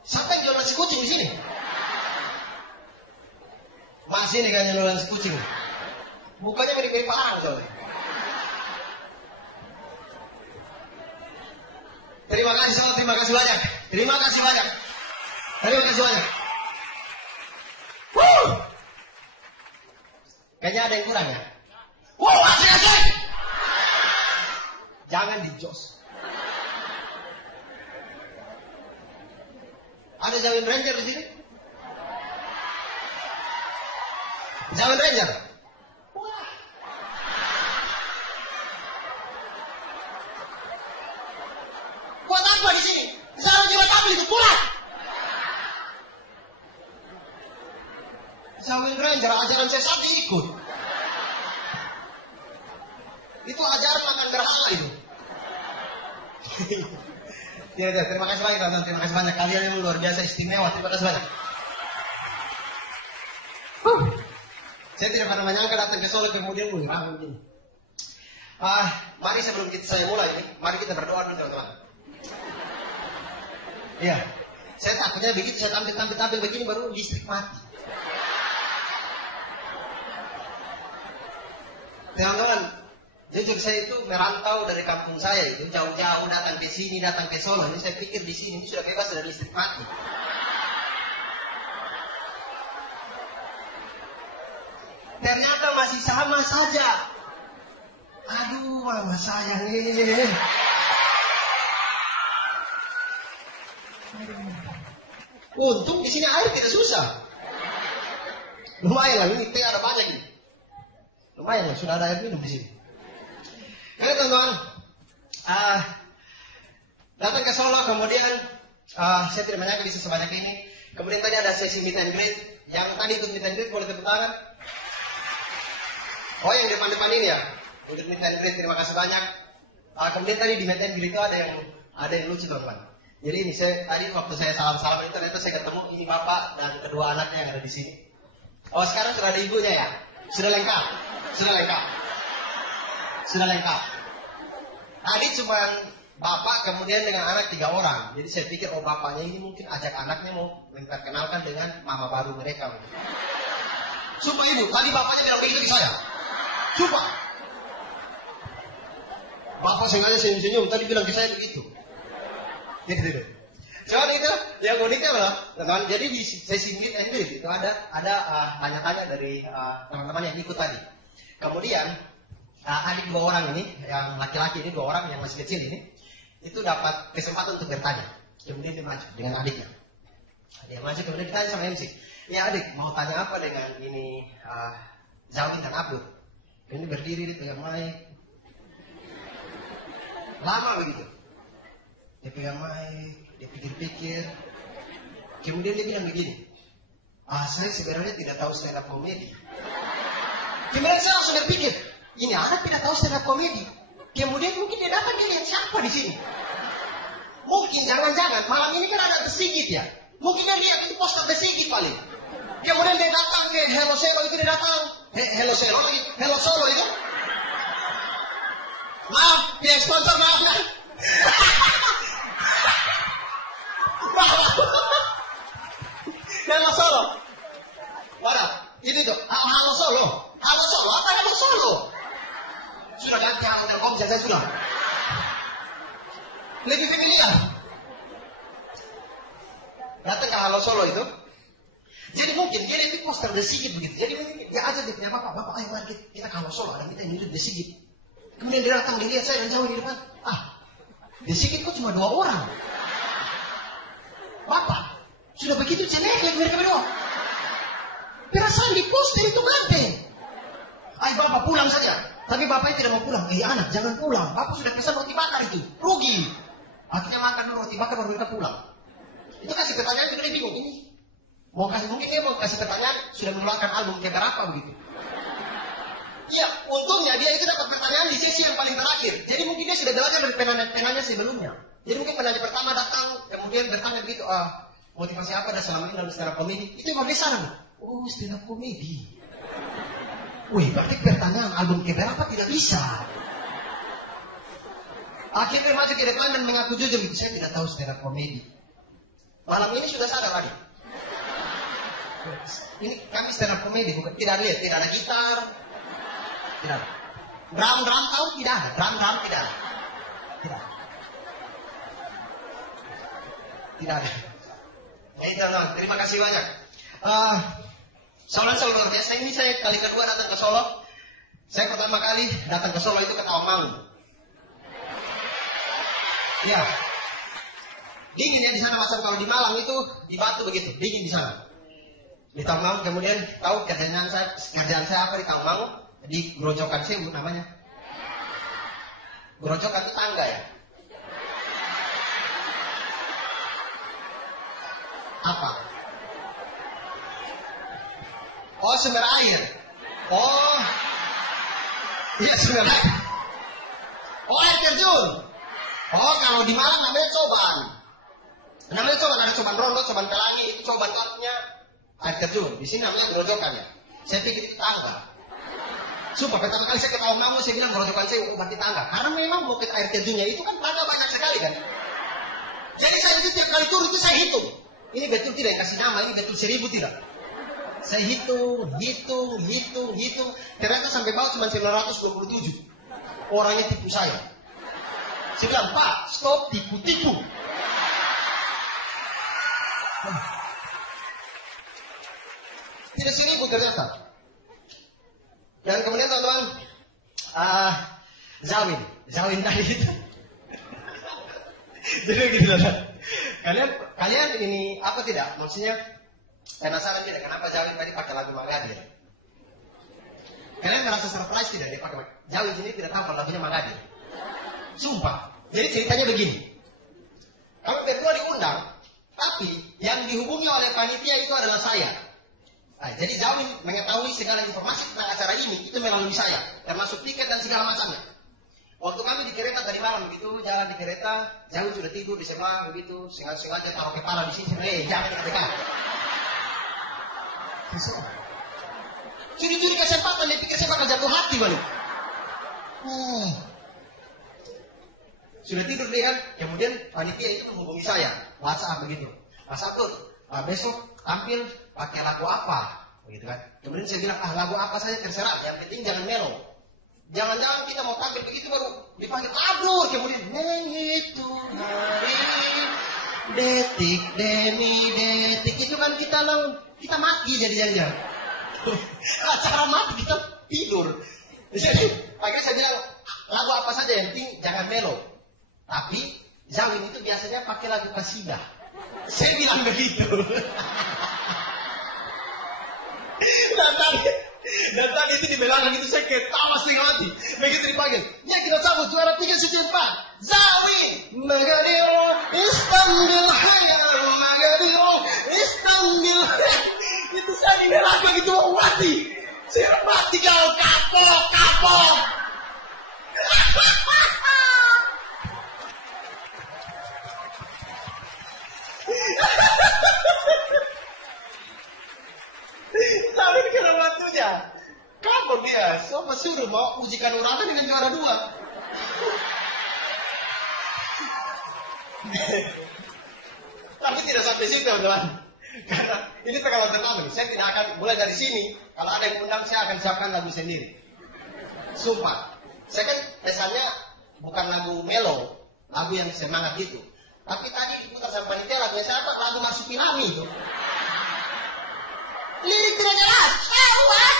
Siapa yang jual nasi kucing di sini? Masih nih kayaknya jual nasi kucing. Bukannya mirip-mirip parang soalnya. Terima kasih banyak. Terima kasih banyak. Kayaknya ada yang kurang ya. Asik. Jangan dijos. Ada Zawin Ranger di sini? Zawin Ranger? Wah. Buat apa di sini? Saya jual kabel itu pulang. Zawin Ranger, ajaran saya sampai ikut. Itu ajaran makan berhala itu. Ya, terima kasih banyak teman-teman. Terima kasih banyak. Kalian yang luar biasa istimewa. Terima kasih banyak. Saya tidak pernah menyangka datang ke Solo kemudian ramai begini. Mari sebelum saya mulai ini, mari kita berdoa dulu teman-teman. Iya. Saya takutnya begitu saya tampil begini baru listrik mati. Teman-teman, jujur saya itu merantau dari kampung saya itu jauh-jauh datang ke sini, datang ke Solo. Ini saya pikir di sini ini sudah bebas dari listrik mati. Ternyata masih sama saja. Aduh, mama sayang ini. Untung di sini air tidak susah. Lumayan lah, ini teh ada banyak ini. Lumayan lah, sudah ada air minum di sini. Oke teman-teman, datang ke Solo, kemudian saya tidak menyangka bisa sebanyak ini. Kemudian tadi ada sesi meet and greet. Yang tadi ikut meet and greet boleh tepuk tangan. Oh yang depan-depan ini ya, ikut meet and greet, terima kasih banyak. Kemudian tadi di meet and greet itu ada yang lucu teman-teman. Jadi ini tadi waktu saya salam-salam itu ternyata saya ketemu ini bapak dan kedua anaknya yang ada di sini. Oh sekarang sudah ada ibunya ya, sudah lengkap. Tadi cuma bapak kemudian dengan anak 3 orang. Jadi saya pikir bapaknya ini mungkin ajak anaknya mau memperkenalkan dengan mama baru mereka. Sumpah ibu, tadi bapaknya bilang begitu ke saya. Sumpah. Bapak sengaja senyum-senyum tadi bilang ke saya begitu. Gitu. Soal itu yang uniknya adalah teman-teman. Jadi di sesi meet and greet itu ada tanya-tanya dari teman-teman yang ikut tadi. Kemudian adik 2 orang ini, yang laki-laki ini 2 orang yang masih kecil ini, itu dapat kesempatan untuk bertanya. Kemudian dia maju dengan adiknya. Dia maju kemudian ditanya sama MC. Ya adik, mau tanya apa dengan ini Zawin dan Abdul? Ini berdiri di tengah mic. Lama begitu. Dia pegang mic, dia pikir-pikir. Kemudian dia bilang begini, saya sebenarnya tidak tahu stand up komedi. Kemudian saya langsung berpikir, ini anak tidak tahu stand up komedi. Kemudian mungkin dia datang, dia lihat siapa di sini. Mungkin, jangan-jangan, malam ini kan ada The Sigit ya. Mungkin dia lihat itu poster The Sigit paling. Kemudian dia datang ke Hello Solo itu, dia datang. Hello Solo lagi, Hello Solo itu. Maaf, pihak sponsor maaf ya. Hello Solo. Wadah, itu tuh. Halo Solo. Halo Solo, apa Halo Solo? Sudah ganti Telkom saya sudah. Lebih familiar. Datang ke Halo Solo itu. Jadi mungkin dia lihat poster The Sigit begitu. Jadi mungkin dia aja dia punya bapak ayo mari kita ke Halo Solo, ada kita nyuruh The Sigit. Kemudian dia datang, dia lihat saya dan jauh di depan. The Sigit kok cuma 2 orang. Bapak, sudah begitu jelek lagi mereka berdua. Perasaan di poster itu ganteng. Ayo bapak pulang saja. Tapi bapaknya tidak mau pulang. Anak jangan pulang. Bapak sudah pesan roti bakar itu. Rugi. Akhirnya makan roti bakar baru mereka pulang. Itu kasih pertanyaan itu dia bingung. Ini mungkin dia mau kasih pertanyaan sudah mengeluarkan album ke berapa begitu. Iya, untungnya dia itu dapat pertanyaan di sesi yang paling terakhir. Jadi mungkin dia sudah belajar dari penanya sebelumnya. Jadi mungkin penanya pertama datang, kemudian bertanya begitu, motivasi apa dan selama ini dalam stand up komedi? Itu yang lebih sana. Oh, stand up komedi. Wih, berarti pertanyaan album keberapa tidak bisa. Akhirnya masuk ke depan dan mengaku jujur gitu, saya tidak tahu stand up komedi. Malam ini sudah sadar lagi. Ini kami stand up komedi, bukan tidak lihat, tidak ada gitar, tidak ada. Drum tahu tidak ada, drum tidak ada. Tidak ada. Baik teman-teman, terima kasih banyak. Solo luar biasa. Ini saya kali kedua datang ke Solo. Saya pertama kali datang ke Solo itu ke Tawangmangu. Ya, dingin ya di sana masa kalau di Malang itu di Batu begitu, dingin di sana. Di Tawangmangu kemudian tahu kerjaan saya apa di Tawangmangu? Di Grojogan sih namanya. Grojogan itu tangga ya. Apa? Oh, sumber air. Oh, iya sumber air. Oh, air terjun. Oh, kalau di Malang namanya coban. Namanya coban, ada coban rondo, coban pelangi, itu coban artinya air terjun. Di sini namanya Grojogan ya. Saya pikir itu tangga. Sumpah, pertama kali saya ke Tawangmangu, saya bilang Grojogan saya berarti tangga. Karena memang bukit air terjunnya itu kan tangga banyak sekali kan. Jadi saya itu tiap kali turun itu saya hitung. Ini betul tidak kasih nama, ini betul 1000 tidak. Saya hitung. Ternyata sampai bawah cuma 927. Orangnya tipu saya. Saya bilang, Pak, stop tipu-tipu. Tidak 1000 ternyata. Dan kemudian teman-teman, Zawin tadi itu. Jadi gitu loh. Kalian ini apa tidak? Maksudnya penasaran tidak kenapa Zawin tadi pakai lagu Magadir? Kalian merasa surprise tidak dia pakai Zawin ini tidak tahu kalau lagunya Magadir? Sumpah. Jadi ceritanya begini. Kami berdua diundang, tapi yang dihubungi oleh panitia itu adalah saya. Jadi Zawin mengetahui segala informasi tentang acara ini itu melalui saya, termasuk tiket dan segala macamnya. Waktu kami di kereta tadi malam begitu, jalan di kereta, Zawin sudah tidur di sebelah begitu, sengaja taruh kepala di sini, jangan dekat-dekat. Curi-curi kesempatan, dia pikir saya bakal jatuh hati balik. Sudah tidur dia kan, kemudian panitia itu menghubungi saya, WhatsApp begitu. Mas Abdul, besok tampil pakai lagu apa? Begitu kan. Kemudian saya bilang, lagu apa saja terserah, yang penting jangan melo. Jangan-jangan kita mau tampil begitu baru dipanggil Abdul, kemudian menghitung hari, detik demi detik itu kan kita mati jadi. Acara mati kita tidur. Jadi akhirnya saya bilang lagu apa saja yang penting jangan melo. Tapi Zawin itu biasanya pakai lagu kasidah. Saya bilang begitu. Dan tadi itu di belakang itu saya ketawa setengah mati. Begitu dipanggil, ya kita sambut juara 3 Suci 4. Magadio, Istanbul hayal, Magadio, Istanbul. Itu saya ini lagu begitu mau mati. Saya mati kau kapok. Tapi kena batunya. Kapok dia. Siapa suruh mau ujikan orang dengan juara 2. Tapi tidak sampai situ, teman. Karena ini pengalaman pertama. Saya tidak akan mulai dari sini. Kalau ada yang undang, saya akan siapkan lagu sendiri. Sumpah. Saya kan pesannya bukan lagu melo, lagu yang semangat gitu. Tapi tadi diputar sama panitia lagunya siapa? Lagu Marsupilami itu. Lirik tidak jelas. Awak.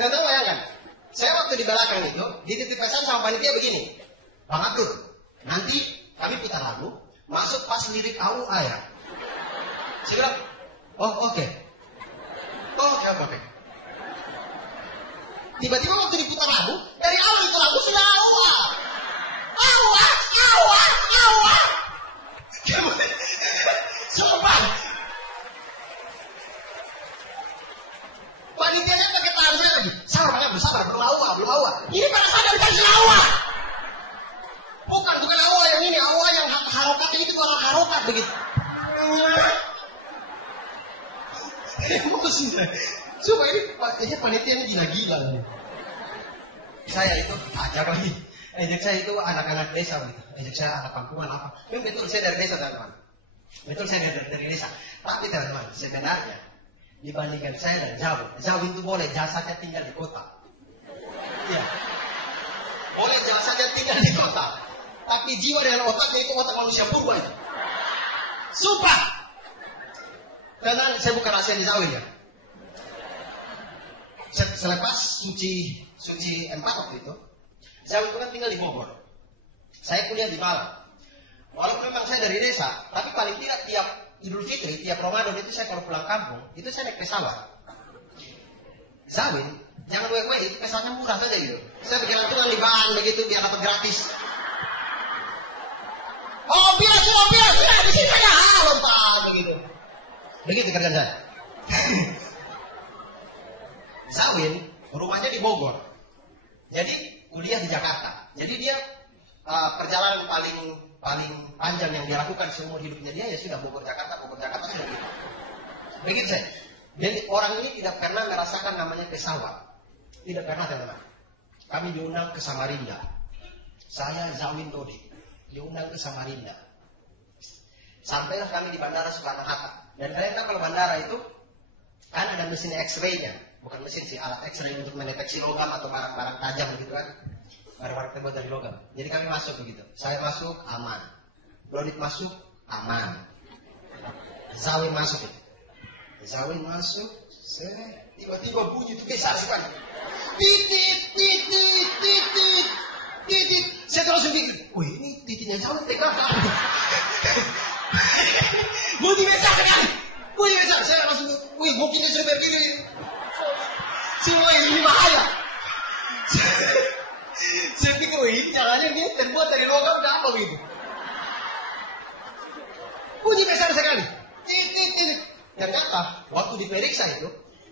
Nggak tahu bayangkan. Saya waktu di belakang itu, dititip pesan sama panitia begini. Bang Abdul, nanti kami putar lagu, masuk pas lirik AUA ya. Saya bilang, oh oke. Oke. Tiba-tiba waktu diputar lagu, dari awal itu lagu sudah AUA. AUA. Coba. Panitianya pakai tangan saya lagi. Sabar, belum AUA. Ini pada sadar dikasih AUA. Bukan AUA yang ini, AUA yang harokat itu kalau harokat begitu. Emosi. Coba ini panitia ini gila-gila. Saya itu ajak lagi. Ejek saya itu anak-anak desa begitu. Ejek saya anak kampungan apa. Memang betul saya dari desa teman-teman. Betul saya dari desa. Tapi teman-teman sebenarnya dibandingkan saya dan Zawin itu boleh jasanya tinggal di kota. Iya. Boleh jasanya tinggal di kota. Tapi jiwa dan otaknya itu otak manusia purba itu. Sumpah. Karena saya bukan rahasia di Zawin ya. Selepas suci 4 waktu itu, saya kan tinggal di Bogor. Saya kuliah di Malang. Walaupun memang saya dari desa, tapi paling tidak tiap Idul Fitri, tiap Ramadan itu saya kalau pulang kampung, itu saya naik pesawat. Zawin, jangan wek-wek, itu pesawatnya murah saja gitu. Saya bergantungan di ban begitu biar dapat gratis. Oh, biar di sini saja, lompat begitu. Begitu kerjaan saya. Zawin, rumahnya di Bogor. Jadi kuliah di Jakarta. Jadi dia perjalanan paling panjang yang dia lakukan seumur hidupnya dia ya sudah Bogor Jakarta sudah gitu. Begitu saya. Jadi orang ini tidak pernah merasakan namanya pesawat. Tidak pernah teman-teman. Kami diundang ke Samarinda. Saya Zawin Dodi diundang ke Samarinda. Sampailah kami di Bandara Soekarno-Hatta. Dan kalian tahu kalau bandara itu kan ada mesin X-ray-nya. Bukan mesin sih, alat X-ray untuk mendeteksi logam atau barang-barang tajam gitu kan. Barang-barang terbuat dari logam. Jadi kami masuk begitu. Saya masuk, aman. Dodit masuk, aman. Zawin masuk. Zawin masuk, tiba-tiba bunyi itu besar sekali. Titit. Saya terus pikir, wih ini tititnya Zawin tegak. Bunyi besar sekali. Saya langsung, wih mungkin dia sudah berdiri. Semua ini bahaya. Saya pikir, ini jangan-jangan dia terbuat dari logam dan apa gitu. Bunyi besar sekali. Ternyata, waktu diperiksa itu,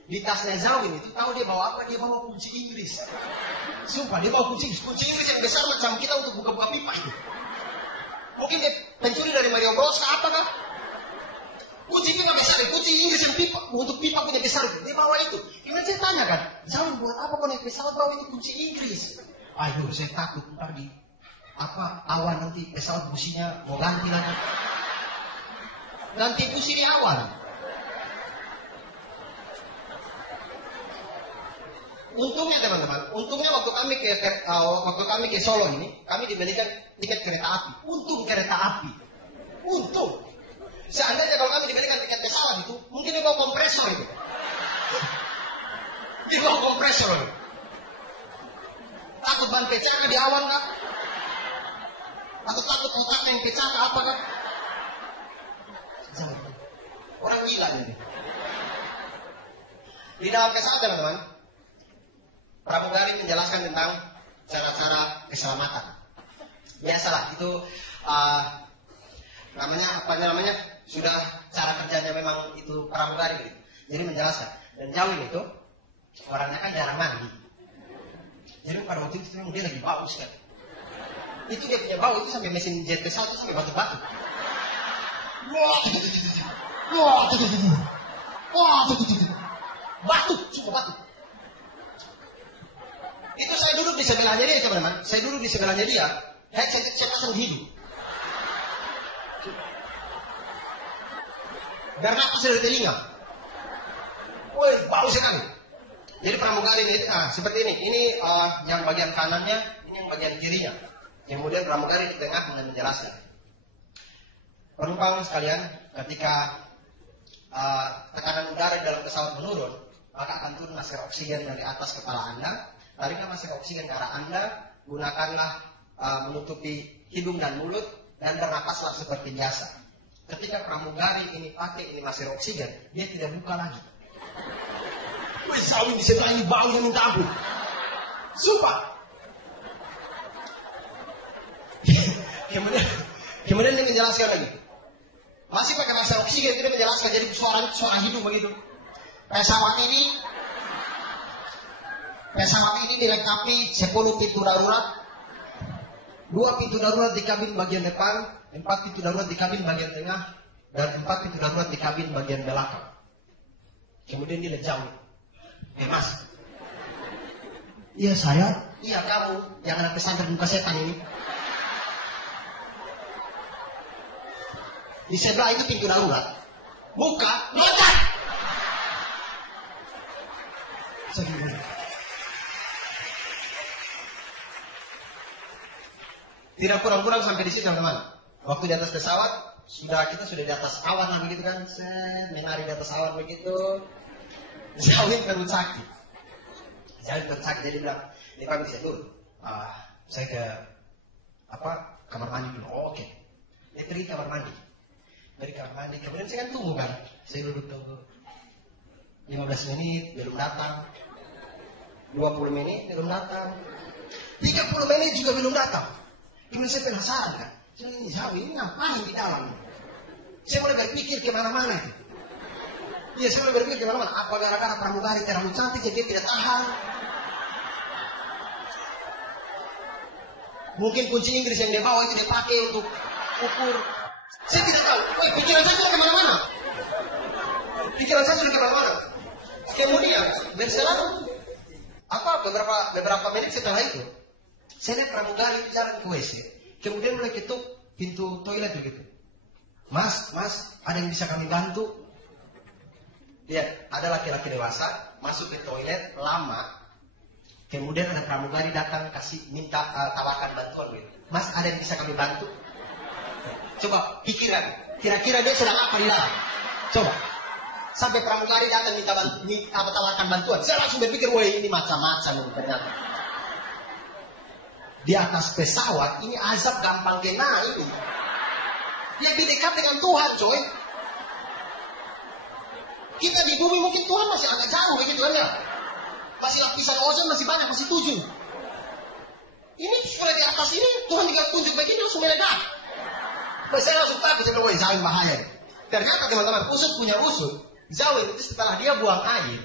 di tasnya Zawin itu, tahu dia bawa apa? Dia bawa kunci Inggris. Sumpah, dia bawa kunci Inggris yang besar macam kita untuk buka-buka pipa itu. Mungkin dia pencuri dari Mario Bros. Apa kah? Kunci pipa besar, kunci Inggris yang pipa, untuk pipa punya besar, dia bawa itu. Gimana saya tanya kan, Zawin buat apa kau naik pesawat bawa itu kunci Inggris? Aduh, saya takut tadi awan nanti pesawat businya mau ganti lagi. Ganti busi di awan. Untungnya teman-teman, waktu kami ke Solo ini, kami dibelikan tiket kereta api. Untung kereta api. Untung. Seandainya kalau kami diberikan tiket pesawat itu, mungkin dia bawa kompresor itu. Dia bawa kompresor. Takut ban pecah di awan kan? Atau takut otaknya yang pecah apa kan? Jangan. Orang gila ini. Di dalam pesawat teman-teman, pramugari menjelaskan tentang cara-cara keselamatan. Biasalah itu namanya sudah cara kerjanya memang itu pramugari gitu. Jadi menjelaskan. Dan Zawin itu orangnya kan jarang mandi. Jadi pada waktu itu dia lagi bau sekali. Itu dia punya bau itu sampai mesin jet pesawat itu sampai batuk-batuk. Batuk, cuma batuk. Itu saya duduk di sebelahnya dia, teman-teman. Saya duduk di sebelahnya dia. Headset saya pasang di hidung. Dan napas dari telinga. Woi, bau sekali. Jadi pramugari ini seperti ini. Ini yang bagian kanannya, ini yang bagian kirinya. Kemudian pramugari di tengah menjelaskan. Penumpang sekalian, ketika tekanan udara di dalam pesawat menurun, maka akan turun masker oksigen dari atas kepala Anda. Tariklah masker oksigen ke arah Anda, gunakanlah menutupi hidung dan mulut, dan bernapaslah seperti biasa. Ketika pramugari ini pakai ini masker oksigen, dia tidak buka lagi. Wih, Zawin di sebelah ini baunya minta ampun. Sumpah. Kemudian dia menjelaskan lagi. Masih pakai masker oksigen, dia menjelaskan jadi suara hidung begitu. Pesawat ini dilengkapi 10 pintu darurat, 2 pintu darurat di kabin bagian depan, 4 pintu darurat di kabin bagian tengah, dan 4 pintu darurat di kabin bagian belakang. Kemudian dia jauh. Mas. Iya saya. Iya kamu yang anak pesantren muka setan ini. Di sebelah itu pintu darurat. Buka, loncat. Tidak kurang-kurang sampai di situ teman-teman. Waktu di atas pesawat, kita sudah di atas awan lah begitu kan. Menari di atas awan begitu. Zawin perut sakit. Jadi bilang, dia kan bisa turun. Saya ke kamar mandi dulu. Oh, oke. Dia pergi kamar mandi. Kemudian saya kan tunggu kan. Saya duduk tunggu 15 menit belum datang. 20 menit belum datang. 30 menit juga belum datang. Kemudian saya penasaran kan. Ini Zawin ini ngapain di dalam? Saya mulai berpikir kemana-mana. Iya, saya mulai berpikir kemana-mana. Apa gara-gara pramugari terlalu cantik jadi dia tidak tahan? Mungkin kunci Inggris yang dia bawa itu dia pakai untuk ukur. Saya tidak tahu. Pikiran saya sudah kemana-mana. Kemudian berselang beberapa menit setelah itu, saya lihat pramugari jalan ke WC. Kemudian mulai ketuk pintu toilet begitu. Mas, ada yang bisa kami bantu? Lihat, ada laki-laki dewasa masuk ke toilet lama. Kemudian ada pramugari datang minta tawarkan bantuan gitu. Mas, ada yang bisa kami bantu? Coba pikirkan, kira-kira dia sedang apa di dalam? Coba. Sampai pramugari datang minta tawarkan bantuan. Saya langsung berpikir, wah ini macam-macam ternyata. Di atas pesawat ini azab gampang kena ini. Lebih dekat dengan Tuhan, coy. Kita di bumi mungkin Tuhan masih agak jauh begitu kan ya. Masih lapisan ozon masih banyak, masih 7. Ini sudah di atas ini Tuhan juga tunjuk begini langsung meledak. Saya langsung takut, saya bilang, Zawin bahaya. Ternyata teman-teman, usut punya usut. Zawin itu setelah dia buang air,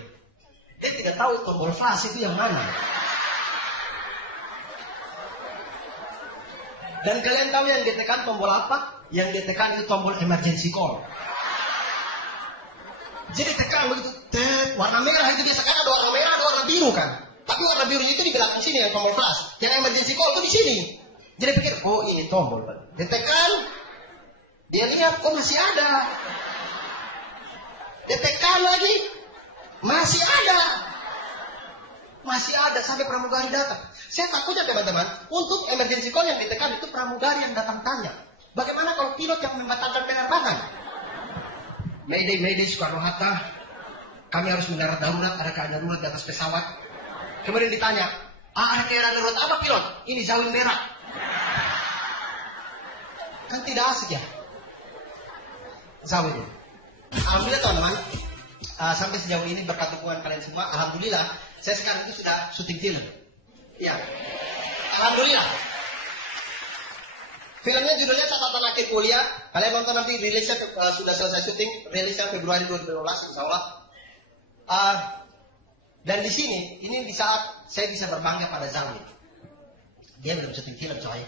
dia tidak tahu tombol flash itu yang mana. Dan kalian tahu yang ditekan tombol apa? Yang ditekan itu tombol emergency call. Jadi tekan begitu, warna merah itu biasa kan ada warna merah, ada warna biru kan. Tapi warna biru itu di belakang sini yang tombol flash. Yang emergency call itu di sini. Jadi pikir, oh ini tombol. Ditekan, dia lihat, oh masih ada. Ditekan lagi, masih ada sampai pramugari datang. Saya takutnya teman-teman, untuk emergency call yang ditekan itu pramugari yang datang tanya, bagaimana kalau pilot yang membatalkan penerbangan? Mayday Soekarno-Hatta, kami harus mendarat darurat, ada keadaan darurat di atas pesawat. Kemudian ditanya, ada keadaan darurat apa pilot? Ini Zawin merah. Kan tidak asik ya? Zawin. Alhamdulillah teman-teman, sampai sejauh ini berkat dukungan kalian semua, alhamdulillah, saya sekarang itu sudah syuting film. Ya, alhamdulillah. Filmnya judulnya Catatan Akhir Kuliah. Kalian nonton nanti rilisnya sudah selesai syuting, rilisnya Februari 2012 insya Allah. Dan di sini, ini di saat saya bisa berbangga pada Zawi. Dia belum syuting film coy.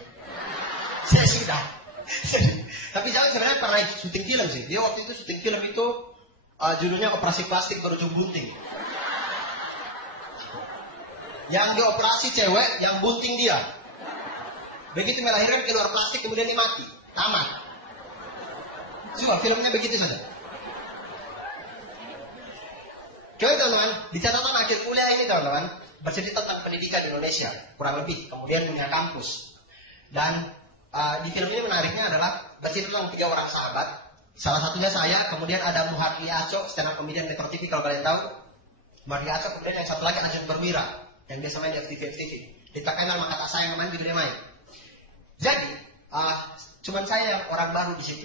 Saya sudah. Tapi Zawi sebenarnya pernah syuting film sih. Dia waktu itu syuting film itu judulnya Operasi Plastik Berujung Bunting. Yang dioperasi cewek, yang bunting dia. Begitu melahirkan keluar plastik, kemudian dia mati. Tamat. Cuma filmnya begitu saja. Oke teman-teman, di catatan akhir kuliah ini teman-teman, bercerita tentang pendidikan di Indonesia, kurang lebih. Kemudian dunia kampus. Dan di film ini menariknya adalah bercerita tentang 3 orang sahabat. Salah satunya saya, kemudian ada Muhardi Aco, stand up comedian Metro TV kalau kalian tahu. Muhardi Aco, kemudian yang satu lagi Ajun Berwira, yang biasa main di FTV. Ditakai nama kata saya yang main di dunia main. Jadi, cuman saya yang orang baru di situ.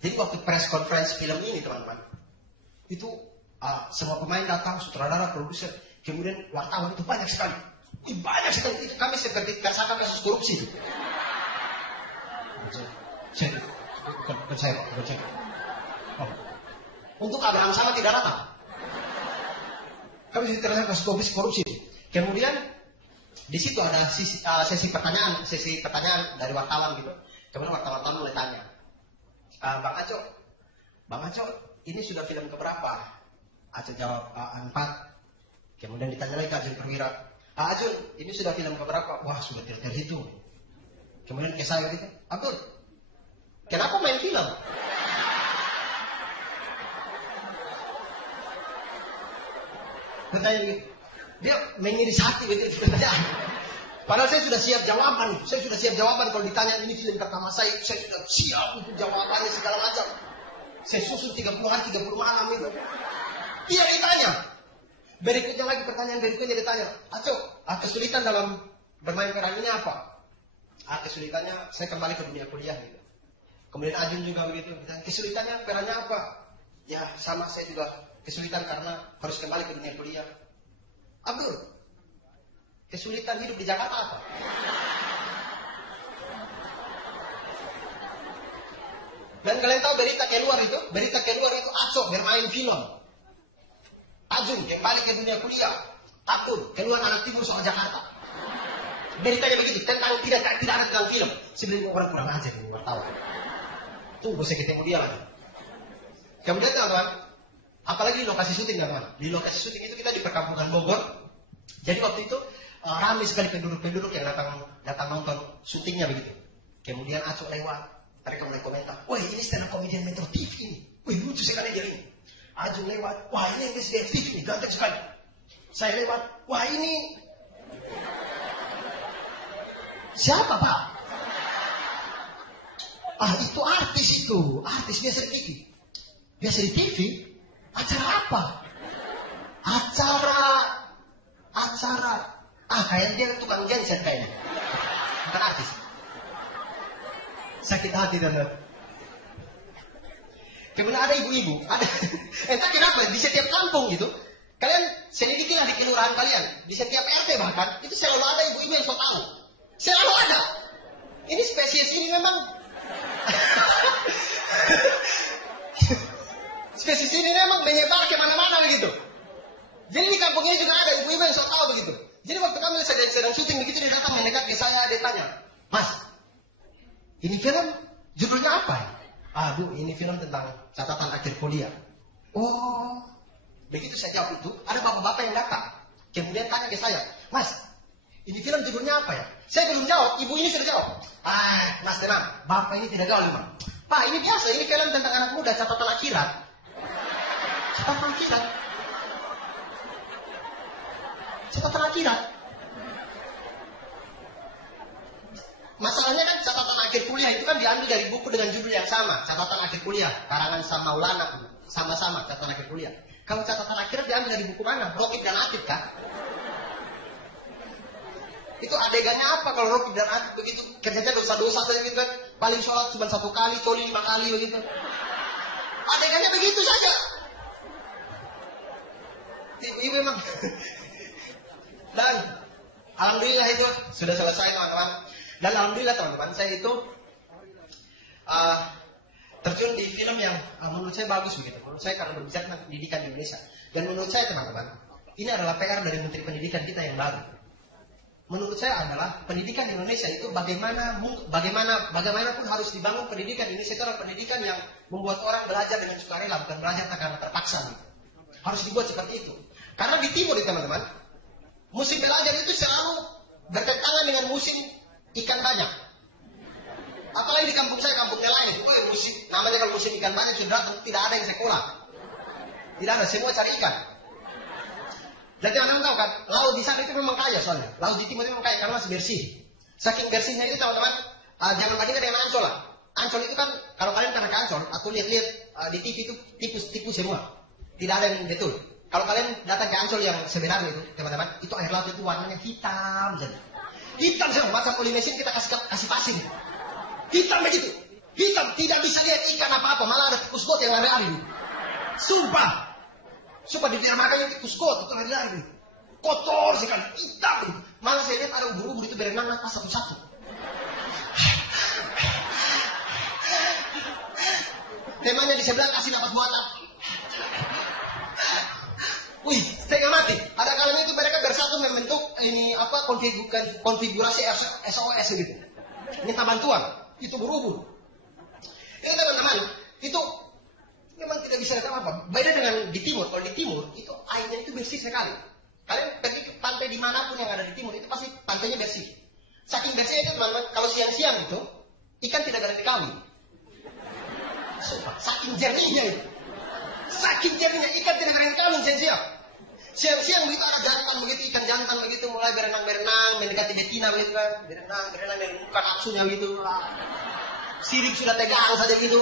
Jadi waktu press conference film ini teman-teman, itu semua pemain datang, sutradara, produser, kemudian wartawan itu banyak sekali. Banyak sekali. Itu kami seperti tersangka kasus korupsi. Saya. Untuk Abraham sama tidak datang. Kami tersangka kasus korupsi. Kemudian di situ ada sesi pertanyaan dari wartawan gitu. Kemudian wartawan mulai tanya, Bang Aco, ini sudah film keberapa? Aco jawab 4. Kemudian ditanya lagi ke Ajun Perwira, Ajun, ini sudah film keberapa? Wah, sudah tidak terhitung. Kemudian ke saya gitu, Abdul, kenapa main film? Bertanya gitu. Dia mengiris hati begitu pertanyaan. Padahal saya sudah siap jawaban. Kalau ditanya ini film pertama saya sudah siap untuk jawabannya segala macam. Saya susun 30 hari 30 malam itu. Dia ditanya. Berikutnya lagi pertanyaan berikutnya ditanya, Aco, kesulitan dalam bermain peran ini apa? Kesulitannya saya kembali ke dunia kuliah gitu. Kemudian Ajun juga begitu. Kesulitannya perannya apa? Ya sama saya juga kesulitan karena harus kembali ke dunia kuliah. Abdul, kesulitan hidup di Jakarta apa? Dan kalian tahu berita keluar itu Aco bermain film. Ajun kembali ke dunia kuliah. Takut keluar anak timur soal Jakarta. Beritanya begitu, tentang tidak ada tentang film. Sebenarnya orang kurang ajar ini wartawan. Tunggu saya ketemu dia lagi. Kemudian teman-teman, apalagi di lokasi syuting teman-teman. Di lokasi syuting itu kita di perkampungan Bogor. Jadi waktu itu ramai sekali penduduk-penduduk yang datang nonton syutingnya begitu. Kemudian Aco lewat, mereka mulai komentar, wah ini stand up comedian Metro TV ini, wah lucu sekali dia ini. Aco lewat, wah ini yang di TV ini, ganteng sekali. Saya lewat, wah ini siapa Pak? Itu artis biasa di TV. Biasa di TV? Acara apa? Acara. Kayaknya dia tukang genset kayaknya. Bukan artis. Sakit hati dan kemudian ada ibu-ibu. Entah kenapa di setiap kampung gitu. Kalian selidikilah di kelurahan kalian. Di setiap RT bahkan. Itu selalu ada ibu-ibu yang so tahu. Selalu ada. Ini spesies ini memang. Spesies ini memang menyebar kemana-mana begitu. Jadi di kampung ini juga ada ibu-ibu yang sok tahu begitu. Jadi waktu kami sedang syuting begitu, dia datang mendekat ke saya, dia tanya, Mas, ini film judulnya apa? Bu, ini film tentang catatan akhir kuliah. Oh, begitu saya jawab itu, ada bapak-bapak yang datang. Kemudian tanya ke saya, Mas, ini film judulnya apa ya? Saya belum jawab, ibu ini sudah jawab. Mas tenang, bapak ini tidak gaul memang. Pak, ini biasa, ini film tentang anak muda, catatan akhirat. Catatan akhirat. Catatan akhirat. Masalahnya kan catatan akhir kuliah itu kan diambil dari buku dengan judul yang sama, catatan akhir kuliah, karangan Maulana, sama-sama catatan akhir kuliah. Kalau catatan akhirat diambil dari buku mana? Rokib dan Atib kan? Itu adegannya apa kalau Rokib dan Atib begitu kerjanya dosa-dosa saja gitu kan? Paling sholat cuma 1 kali, coli 5 kali begitu. Adegannya begitu saja. Ibu memang. Dan alhamdulillah itu sudah selesai teman-teman. Dan alhamdulillah teman-teman, saya itu terjun di film yang menurut saya bagus begitu. Menurut saya karena berbicara tentang pendidikan di Indonesia. Dan menurut saya teman-teman, ini adalah PR dari Menteri Pendidikan kita yang baru. Menurut saya adalah pendidikan di Indonesia itu bagaimanapun harus dibangun pendidikan di Indonesia itu adalah pendidikan yang membuat orang belajar dengan sukarela, bukan belajar karena terpaksa. Harus dibuat seperti itu. Karena di timur teman-teman, musim belajar itu selalu bertentangan dengan musim ikan banyak. Apalagi di kampung saya, kampung nelayan itu, namanya kalau musim ikan banyak sudah tidak ada yang sekolah. Tidak ada, semua cari ikan. Jadi teman-teman tahu kan, laut di sana itu memang kaya soalnya. Laut di timur itu memang kaya karena masih bersih. Saking bersihnya itu teman-teman, jangan bandingkan dengan Ancol lah. Ancol itu kan, kalau kalian pernah ke Ancol, aku lihat-lihat di TV itu tipu semua. Tidak ada yang betul. Kalau kalian datang ke Ancol yang sebenarnya itu, teman-teman, itu air laut itu warnanya hitam saja. Hitam semua, macam Polinesia kita kasih pasir. Hitam begitu. Hitam, tidak bisa lihat ikan apa-apa, malah ada tikus got yang lari-lari. Sumpah di dermaga tikus got itu lari-lari. Kotor sekali, hitam. Malah saya lihat ada ubur-ubur itu berenang nafas satu-satu. Temanya di sebelah kasih nafas buatan. Wih, setengah mati. Ada kalanya itu mereka bersatu membentuk ini apa konfigurasi SOS gitu. Minta bantuan. Itu berubur. Ini teman-teman, itu memang tidak bisa apa-apa. Beda dengan di timur. Kalau di timur, itu airnya itu bersih sekali. Kalian pergi ke pantai dimanapun yang ada di timur, itu pasti pantainya bersih. Saking bersihnya itu teman-teman, kalau siang-siang itu, ikan tidak berani kawin. Saking jernihnya itu. Saking jernihnya, ikan tidak berani kawin siang-siang. Siang-siang begitu ada jantan begitu, ikan jantan begitu, mulai berenang-berenang, mendekati betina begitu kan. Berenang, menemukan nafsunya gitu. Sirip sudah tegang saja gitu.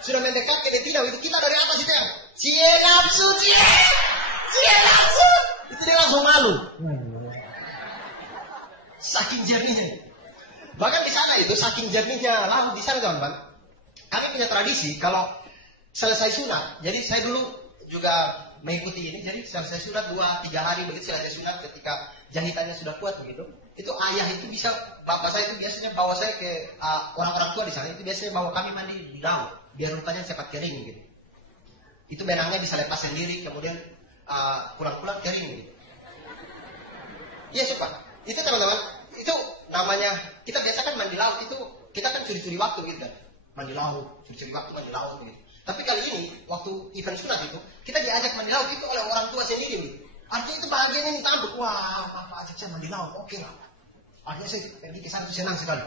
Sudah mendekat ke betina begitu, kita dari atas itu ya. Cie nafsu. Itu dia langsung malu. Saking jernihnya. Bahkan di sana itu saking jernihnya laut di sana teman-teman. Kami punya tradisi kalau selesai sunat. Jadi saya dulu juga mengikuti ini. Jadi selesai sunat 2-3 hari begitu selesai sunat ketika jahitannya sudah kuat begitu. Itu ayah itu bisa, bapak saya itu biasanya bawa saya ke orang-orang tua di sana. Itu biasanya bawa kami mandi di laut biar rupanya cepat kering gitu. Itu benangnya bisa lepas sendiri kemudian pulang-pulang kering gitu. Iya cepat. Itu teman-teman, itu namanya kita biasa kan mandi laut itu kita kan curi-curi waktu gitu kan. Mandi laut, curi-curi waktu mandi laut gitu. Tapi kali ini waktu event sunat itu kita diajak mandi laut itu oleh orang tua sendiri gitu. Artinya itu bahagianya ini tampuk. Wah, bapak ajak saya mandi laut, oke lah. Artinya saya pergi ke sana senang sekali.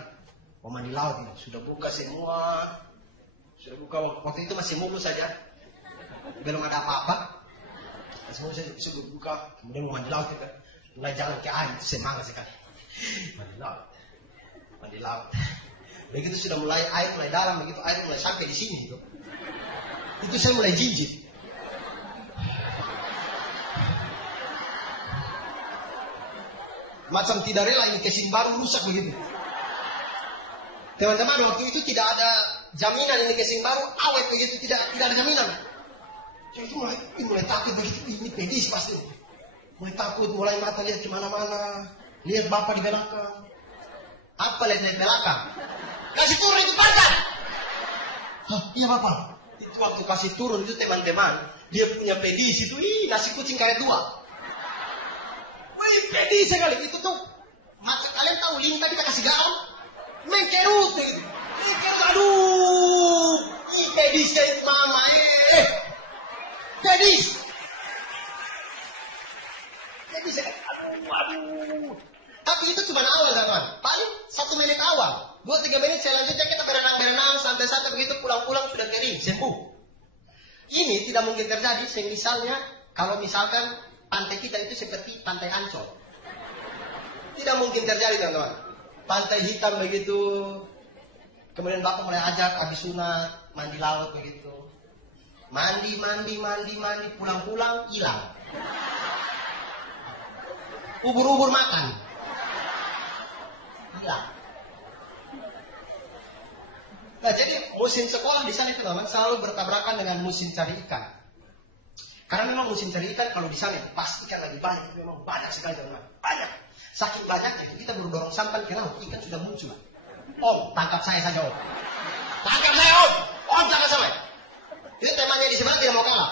Mau mandi laut ini sudah buka semua. Sudah buka waktu itu masih mulus saja. Belum ada apa-apa. Semua saya sudah buka, kemudian mau mandi laut kita. Mulai jalan ke air, semangat sekali. Mandi laut. Begitu sudah mulai air mulai dalam, begitu air mulai sampai di sini gitu. Itu saya mulai jijik. Macam tidak rela ini kesin baru rusak begitu. Teman-teman waktu itu tidak ada jaminan ini kesin baru awet begitu, tidak ada jaminan. Saya itu mulai takut begitu, ini pedis pasti. Mulai takut, mulai mata lihat kemana-mana, lihat bapak di belakang. Apa lihat di belakang? Kasih turun itu panjang. Iya bapak. Itu waktu kasih turun itu teman-teman, dia punya pedis itu, nasi kucing karet 2. Wih, pedis sekali itu tuh. Macam kalian tahu lintah kita kasih garam, mengkerut gitu. Aduh, pedisnya itu mama, pedis. Aduh. Tapi itu cuma awal teman. Paling 1 menit awal. 2-3 menit selanjutnya kita berenang-berenang santai-santai begitu pulang-pulang sudah kering, sembuh. Ini tidak mungkin terjadi misalnya kalau misalkan pantai kita itu seperti pantai Ancol. Tidak mungkin terjadi teman-teman. Pantai hitam begitu. Kemudian bapak mulai ajak habis sunat mandi laut begitu. Mandi pulang-pulang hilang. Ubur-ubur makan. Hilang. Nah jadi musim sekolah di sana teman-teman selalu bertabrakan dengan musim cari ikan. Karena memang musim cari ikan kalau di sana itu pasti ikan lagi banyak, itu memang banyak sekali teman-teman. Banyak. Saking banyaknya itu kita baru dorong sampan ke laut, ikan sudah muncul. Om, tangkap saya saja om. Tangkap saya om. Om, tangkap saya. Itu temannya di sebelah tidak mau kalah.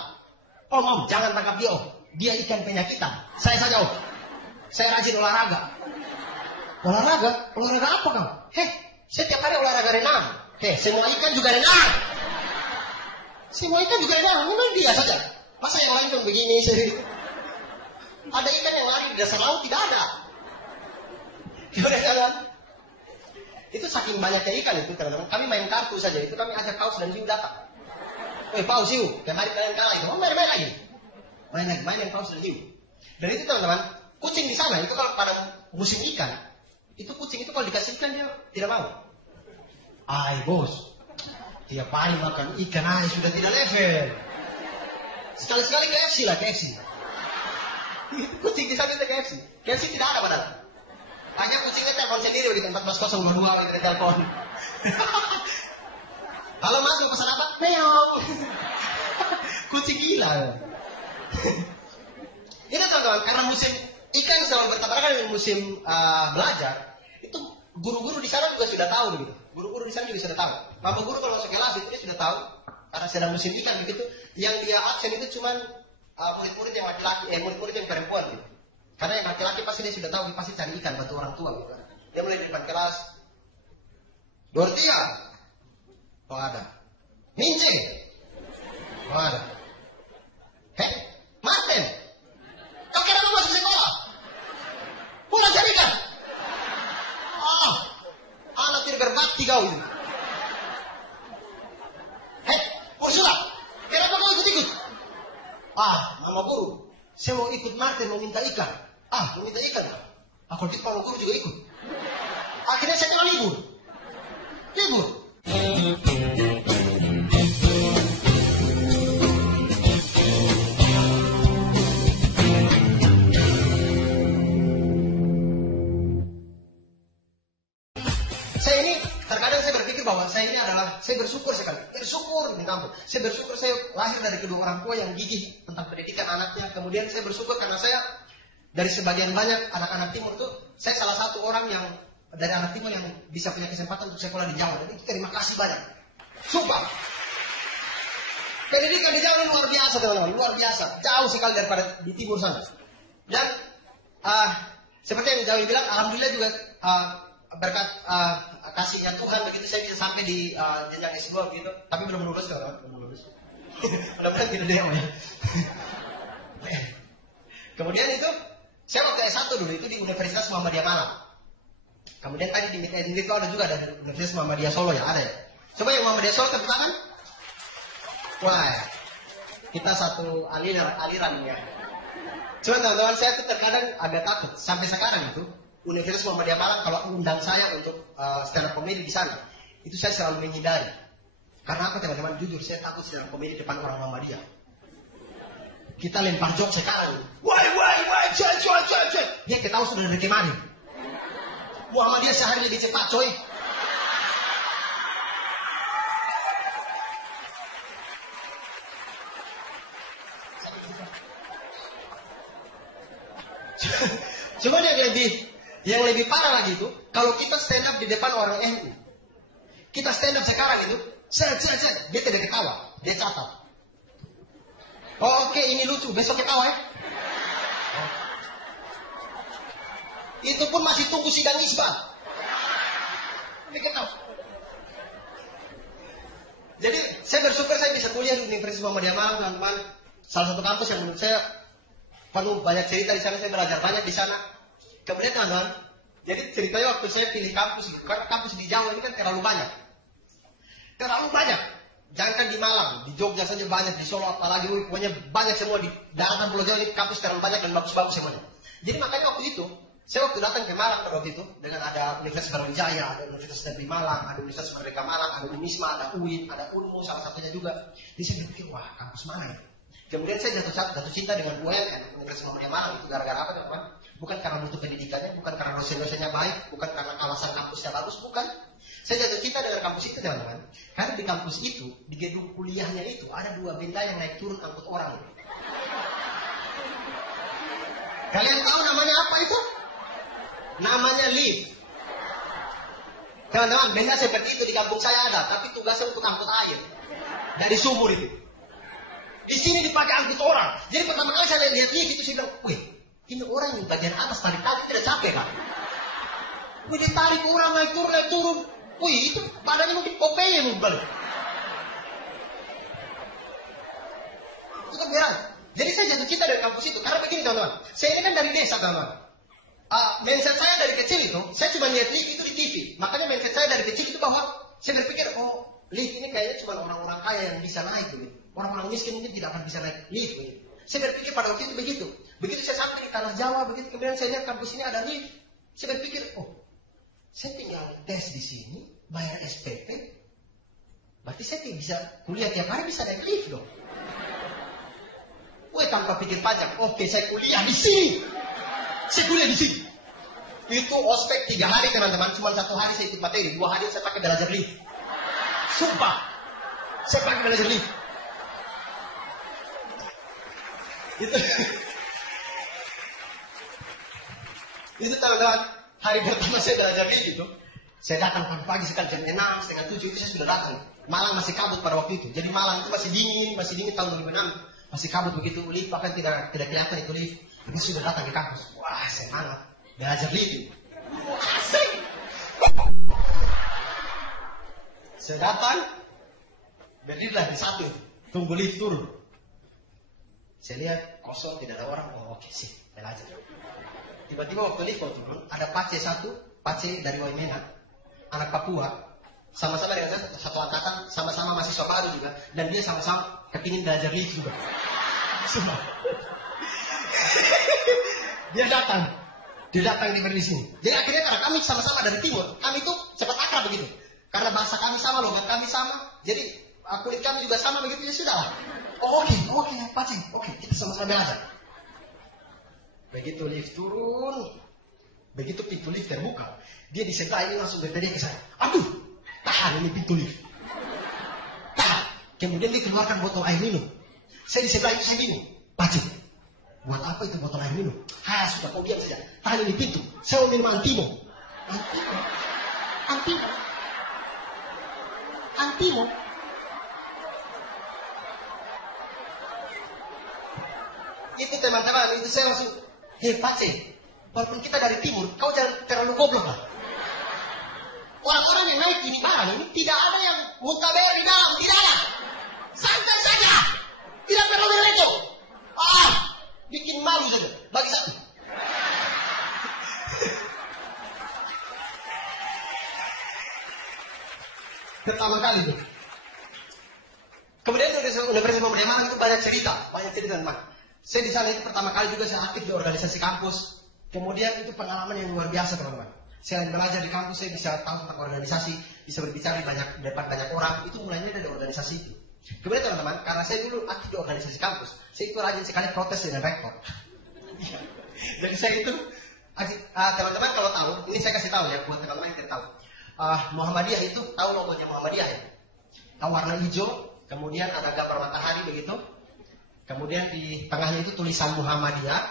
Om, jangan tangkap dia om. Dia ikan penyakitan. Saya saja om. Saya rajin olahraga. Olahraga? Olahraga apa kau? Saya tiap hari olahraga renang. Semua ikan juga renang. Semua ikan juga renang. Memang dia saja. Masa yang lain tuh begini sih? Ada ikan yang lari di dasar laut tidak ada. Gimana jalan? Itu saking banyaknya ikan itu teman-teman. Kami main kartu saja. Itu kami ajak Paus dan Siu datang. Paus Siu, kemarin kalian kalah itu. Main lagi. Main yang Paus dan Siu. Dan itu teman-teman, kucing di sana itu kalau pada musim ikan, itu kucing itu kalau dikasih ikan dia tidak mau. Bos, tiap hari makan ikan sudah tidak level. Sekali-sekali KFC lah, KFC. Kucing di sana itu KFC. KFC tidak ada padahal. Banyak kucingnya telepon sendiri begitu 14022 begitu telepon. Halo mas, mau pesan apa? Meong. Kucing gila. Ini teman-teman, karena musim ikan selalu bertabrakan dengan musim belajar, itu guru-guru di sana juga sudah tahu begitu. Guru-guru di sana juga sudah tahu. Bapak guru kalau masuk kelas itu dia sudah tahu karena sedang musim ikan begitu. Yang dia absen itu cuman murid-murid yang laki-laki, murid-murid yang perempuan gitu. Karena yang laki-laki pasti dia sudah tahu, dia pasti cari ikan bantu orang tua gitu. Dia mulai di depan kelas. Dortia. Oh ada. Mince. Oh ada. Martin. Kau kira lu masuk sekolah? Pulang cari ikan. Anak tidak berbakti kau itu. Ursula, kenapa kau ikut-ikut? Mama guru, saya mau ikut Martin mau minta ikan. Mau minta ikan. Kalau gitu mama guru juga ikut. Akhirnya saya kena libur. Saya ini terkadang saya berpikir bahwa saya bersyukur sekali. Minta ampun. Saya bersyukur saya lahir dari kedua orang tua yang gigih tentang pendidikan anaknya. Kemudian saya bersyukur karena saya dari sebagian banyak anak-anak timur itu, saya salah satu orang yang dari anak timur yang bisa punya kesempatan untuk sekolah di Jawa. Dan itu terima kasih banyak. Sumpah. Pendidikan di Jawa luar biasa teman-teman, luar biasa. Jauh sekali daripada di timur sana. Dan seperti yang Jawi bilang, alhamdulillah juga berkat kasihnya Tuhan begitu saya bisa sampai di jenjang S2 begitu. Tapi belum lulus kan? Belum lulus. Mudah-mudahan tidak ada ya. Kemudian itu saya waktu S1 dulu itu di Universitas Muhammadiyah Malang. Kemudian tadi di MIT itu ada juga dari Universitas Muhammadiyah Solo ya, ada ya. Coba yang Muhammadiyah Solo tepuk tangan. Wah, kita satu aliran ya. Cuma teman-teman saya tuh terkadang agak takut sampai sekarang itu. Universitas Muhammadiyah Malang kalau undang saya untuk stand up comedy di sana, itu saya selalu menghindari. Karena apa teman-teman? Jujur saya takut stand up comedy depan orang Muhammadiyah. Kita lempar jok sekarang. Woi, coy. Dia ketahui sudah dari kemarin. Muhammadiyah sehari lebih cepat, coy. Cuma yang lebih parah lagi itu, kalau kita stand up di depan orang NU, kita stand up sekarang itu, dia tidak ketawa, dia catat. Oke, ini lucu, besok ketawa ya. Itu pun masih tunggu sidang isbat. Dia ketawa. Jadi saya bersyukur saya bisa kuliah di Universitas Muhammadiyah Malang, teman-teman. Salah satu kampus yang menurut saya penuh banyak cerita di sana, saya belajar banyak di sana. Kemudian teman-teman, jadi ceritanya waktu saya pilih kampus gitu, karena kampus di Jawa ini kan terlalu banyak. Jangankan di Malang, di Jogja saja banyak, di Solo apalagi, pokoknya banyak semua di daratan Pulau Jawa ini kampus terlalu banyak dan bagus-bagus semuanya. Jadi makanya waktu itu, saya waktu datang ke Malang pada waktu itu, dengan ada Universitas Brawijaya, ada Universitas Negeri Malang, ada Universitas Merdeka Malang, ada Unisma, ada UIN, ada UNMU, salah satunya juga. Jadi saya berpikir, wah kampus mana ya? Kemudian saya jatuh cinta dengan UNN, Universitas Muhammadiyah Malang, itu gara-gara apa teman-teman? Bukan karena butuh pendidikannya, bukan karena dosen-dosennya baik, bukan karena kawasan kampusnya bagus, bukan. Saya jatuh cinta dengan kampus itu, teman-teman. Karena di kampus itu, di gedung kuliahnya itu, ada 2 benda yang naik turun angkut orang. Kalian tahu namanya apa itu? Namanya lift. Teman-teman, benda seperti itu di kampung saya ada, tapi tugasnya untuk angkut air dari sumur itu. Di sini dipakai angkut orang. Jadi pertama kali saya lihat lift itu, saya bilang, wih, ini orang yang bagian atas tarik-tarik tidak capek kan? Wih, dia tarik orang naik turun. Wih, itu badannya mungkin Popeye mungkin balik. Itu kan berat. Jadi saya jatuh cinta dari kampus itu. Karena begini teman-teman, saya ini kan dari desa teman-teman. Mindset saya dari kecil itu, saya cuma lihat lift itu di TV. Makanya mindset saya dari kecil itu bahwa saya berpikir, oh lift ini kayaknya cuma orang-orang kaya yang bisa naik. Gitu. Orang-orang miskin mungkin tidak akan bisa naik lift. Gitu. Saya berpikir pada waktu itu begitu. Begitu saya sampai di tanah Jawa, begitu kemudian saya lihat kampus ini ada lift. Saya berpikir, oh saya tinggal tes di sini, bayar SPP. Berarti saya bisa kuliah tiap hari, bisa naik lift dong. Wih, tanpa pikir panjang, oke saya kuliah di sini. Saya kuliah di sini. Itu ospek 3 hari teman-teman, cuma 1 hari saya ikut materi, 2 hari saya pakai belajar lift. Sumpah, saya pakai belajar lift. Itu teman-teman, hari pertama saya belajar lift itu, saya datang pagi-pagi sekali jam 6, setengah 7 itu saya sudah datang. Malang masih kabut pada waktu itu, jadi Malang itu masih dingin tahun 2006. Masih kabut begitu, lift bahkan tidak kelihatan itu lift. Ini sudah datang ke kampus. Wah, semangat. Belajar lift. Asik. Saya datang, berdirilah di satu, tunggu lift turun. Saya lihat kosong, tidak ada orang. Oh, oke sih, belajar. Tiba-tiba waktu lift turun, ada pace dari Waimena, anak Papua, sama-sama dengan saya satu angkatan, sama-sama mahasiswa baru juga, dan dia sama-sama kepingin belajar lift juga. Semua. Dia datang di sini. Jadi akhirnya karena kami sama-sama dari timur, kami tuh cepat akrab begitu. Karena bahasa kami sama, logat kami sama, jadi kulit kami juga sama begitu, ya sudah lah. Oh, oke, pacing. Oke, kita sama-sama belajar. Begitu lift turun, begitu pintu lift terbuka, dia di sebelah ini langsung berteriak ke saya. Aduh, tahan ini pintu lift. Tahan. Kemudian dia keluarkan botol air minum. Saya di sebelah itu saya bingung. Pacing. Buat apa itu botol air minum? Sudah kau diam saja. Tahan ini pintu. Saya mau minum Antimo. Itu teman-teman, itu saya langsung, hei Pacing, walaupun kita dari timur, kau jangan terlalu goblok lah. Orang-orang yang naik ini barang ini tidak ada yang muntah bayar di dalam, tidak ada. Santai saja, tidak perlu direto. Bikin malu saja, bagi satu. Pertama kali itu. Kemudian Universitas Muhammadiyah Malang itu banyak cerita teman. Saya di sana itu pertama kali juga saya aktif di organisasi kampus. Kemudian itu pengalaman yang luar biasa teman-teman. Saya belajar di kampus, saya bisa tahu tentang organisasi, bisa berbicara di depan banyak orang. Itu mulainya dari organisasi itu. Kemudian teman-teman, karena saya dulu aktif di organisasi kampus, saya itu rajin sekali protes dengan rektor. Jadi saya itu, teman-teman kalau tahu, ini saya kasih tahu ya buat teman-teman yang tidak tahu. Muhammadiyah itu tahu logonya Muhammadiyah ya. Tahu warna hijau, kemudian ada gambar matahari begitu. Kemudian di tengahnya itu tulisan Muhammadiyah.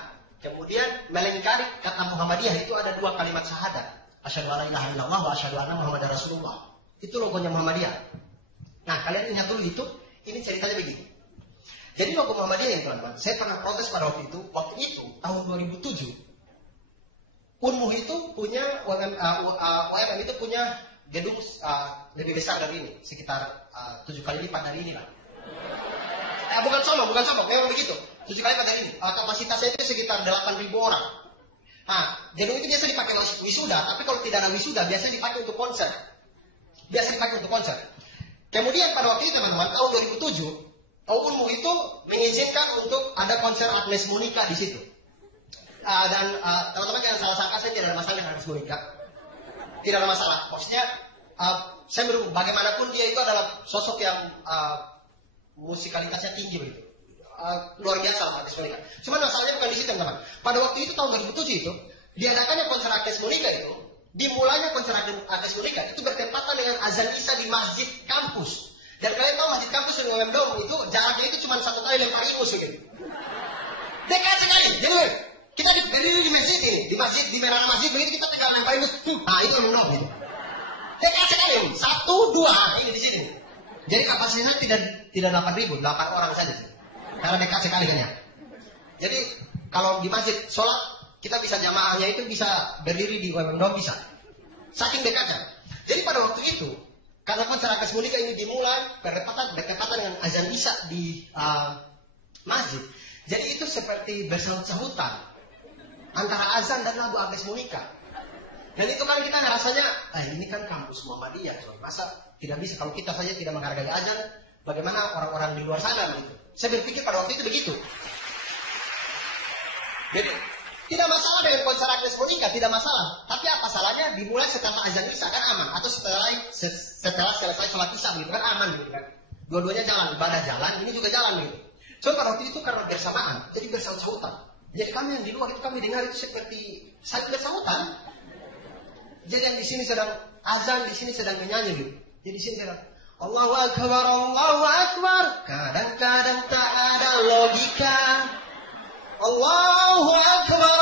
Kemudian melingkari kata Muhammadiyah itu ada 2 kalimat syahadat. Asyhadu alla ilaha illallah wa asyhadu anna Muhammadar Rasulullah. Itu logonya Muhammadiyah. Nah, kalian ingat dulu itu, ini ceritanya begini. Jadi logo Muhammadiyah yang teman-teman, saya pernah protes pada waktu itu tahun 2007. Unmuh itu punya UMM itu punya gedung lebih besar dari ini, sekitar 7 kali lipat dari ini lah. Bukan sombong, memang begitu. 7 kali lipat dari ini. Kapasitasnya itu sekitar 8.000 orang. Nah, gedung itu biasa dipakai untuk wisuda, tapi kalau tidak ada wisuda, biasanya dipakai untuk konser. Kemudian pada waktu itu teman-teman, tahun 2007, UNMU itu mengizinkan untuk ada konser Agnes Monica di situ. Dan teman-teman jangan salah sangka, saya tidak ada masalah dengan Agnes Monica. Tidak ada masalah. Maksudnya, saya bagaimanapun dia itu adalah sosok yang musikalitasnya tinggi begitu. luar biasa lah Agnes Monica. Cuma masalahnya bukan di situ teman. Pada waktu itu tahun 2007 itu diadakannya konser Agnes Monica itu, dimulainya konser Agnes Monica itu bertepatan dengan azan Isya di masjid kampus. Dan kalian tahu masjid kampus dengan UM Dome itu jaraknya itu cuma 1 kali lempar ingus gitu. Dekat sekali. Jadi kita berdiri di masjid ini, di menara masjid begitu kita tinggal lempar ingus. Nah itu UM Dome gitu. Dekat sekali. 1, 2 ini di sini. Jadi kapasitasnya tidak 8.000, 8 orang saja. Karena dekat sekali kan ya. Jadi kalau di masjid sholat kita bisa jamaahnya itu bisa berdiri di UM Dome bisa. Saking dekatnya. Jadi pada waktu itu karena konser Agnes Monica ini dimulai bertepatan dengan azan Isya di masjid. Jadi itu seperti bersahut-sahutan antara azan dan lagu Agnes Monica. Dan itu kan kita rasanya, ini kan kampus Muhammadiyah, masa tidak bisa kalau kita saja tidak menghargai azan, bagaimana orang-orang di luar sana begitu. Saya berpikir pada waktu itu begitu. Jadi, tidak masalah dengan konser Agnes Monica, tidak masalah. Tapi apa salahnya dimulai setelah azan Isya kan aman, atau setelah selesai sholat Isya begitu kan aman gitu kan. Dua-duanya jalan, ibadah jalan, ini juga jalan gitu. So pada waktu itu karena bersamaan, jadi bersahut-sahutan. Jadi kami yang di luar itu kami dengar itu seperti saling bersahutan. Jadi yang di sini sedang azan, di sini sedang menyanyi gitu. Jadi di sini sedang Allahu Akbar, Allahu Akbar. Kadang-kadang tak ada logika. Allahu Akbar,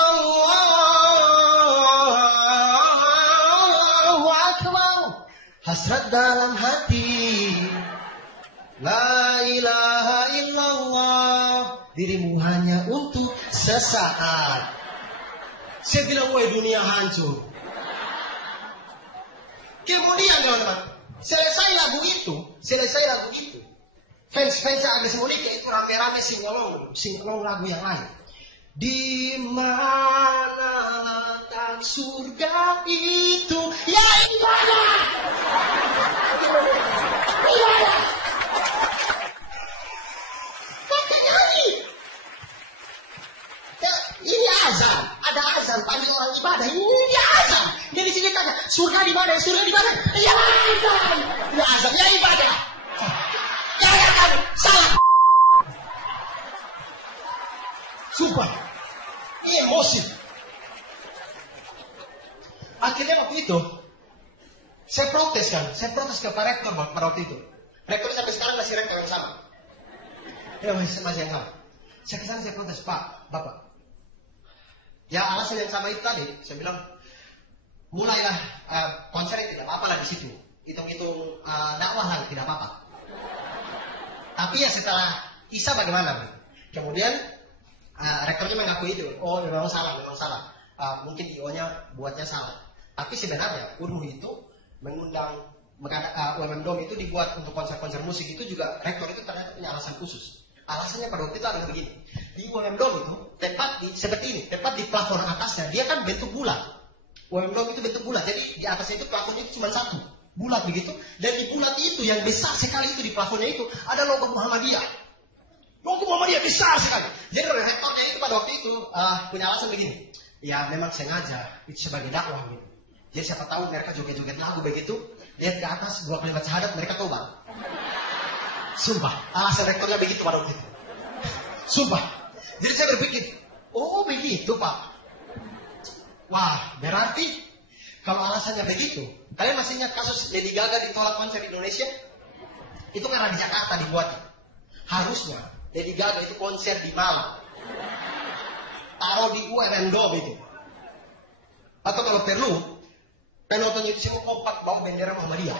Allahu Akbar. Hasrat dalam hati. La ilaha illallah. Dirimu hanya untuk sesaat. Saya bilang, woi dunia hancur. Kemudian teman-teman, selesai lagu itu, fans Agnes Monica itu rame-rame singelong lagu yang lain. Di mana letak surga itu? Ya ibadah. Pakai nyanyi. Ya, ini azan, ada azan panggil orang ibadah. Ini azan. Jadi sini kata surga di mana? Surga di mana? Ya azan. Ya azan, ya ibadah. Jangan salah. Sumpah. Ini emosi. Akhirnya waktu itu saya protes ke Pak Rektor pada waktu itu. Rektor sampai sekarang masih rektor yang sama. Ya masih yang sama. Saya kesana saya protes, Pak, Bapak. Ya alasan yang sama itu tadi, saya bilang mulailah konser tidak apa-apa lah di situ. Hitung-hitung dakwah lah tidak apa-apa. Tapi ya setelah Isya bagaimana? Kemudian rektornya mengakui itu. Oh memang salah. Mungkin IO-nya buatnya salah. Tapi sebenarnya UNMU itu mengundang UMM Dome itu dibuat untuk konser-konser musik itu juga rektor itu ternyata punya alasan khusus. Alasannya pada waktu itu adalah begini. Di UMM Dome itu seperti ini, tepat di plafon atasnya dia kan bentuk bulat. UMM Dome itu bentuk bulat. Jadi di atasnya itu plafonnya itu cuma satu, bulat begitu. Dan di bulat itu yang besar sekali itu di plafonnya itu ada logo Muhammadiyah. Logo Muhammadiyah besar sekali. Jadi rektornya itu pada waktu itu punya alasan begini. Ya memang sengaja itu sebagai dakwah gitu. Jadi siapa tahu mereka joget-joget lagu begitu, lihat ke atas 2 kalimat syahadat mereka tobat. Sumpah, alasan rektornya begitu pada waktu itu. Sumpah. Jadi saya berpikir, oh begitu Pak. Wah, berarti kalau alasannya begitu, kalian masih ingat kasus Lady Gaga ditolak konser di Indonesia? Itu karena di Jakarta dibuatnya. Harusnya Lady Gaga itu konser di Malang. Taruh di UMM Dome itu. Atau kalau perlu, penontonnya itu semua kompak bawa bendera Muhammadiyah.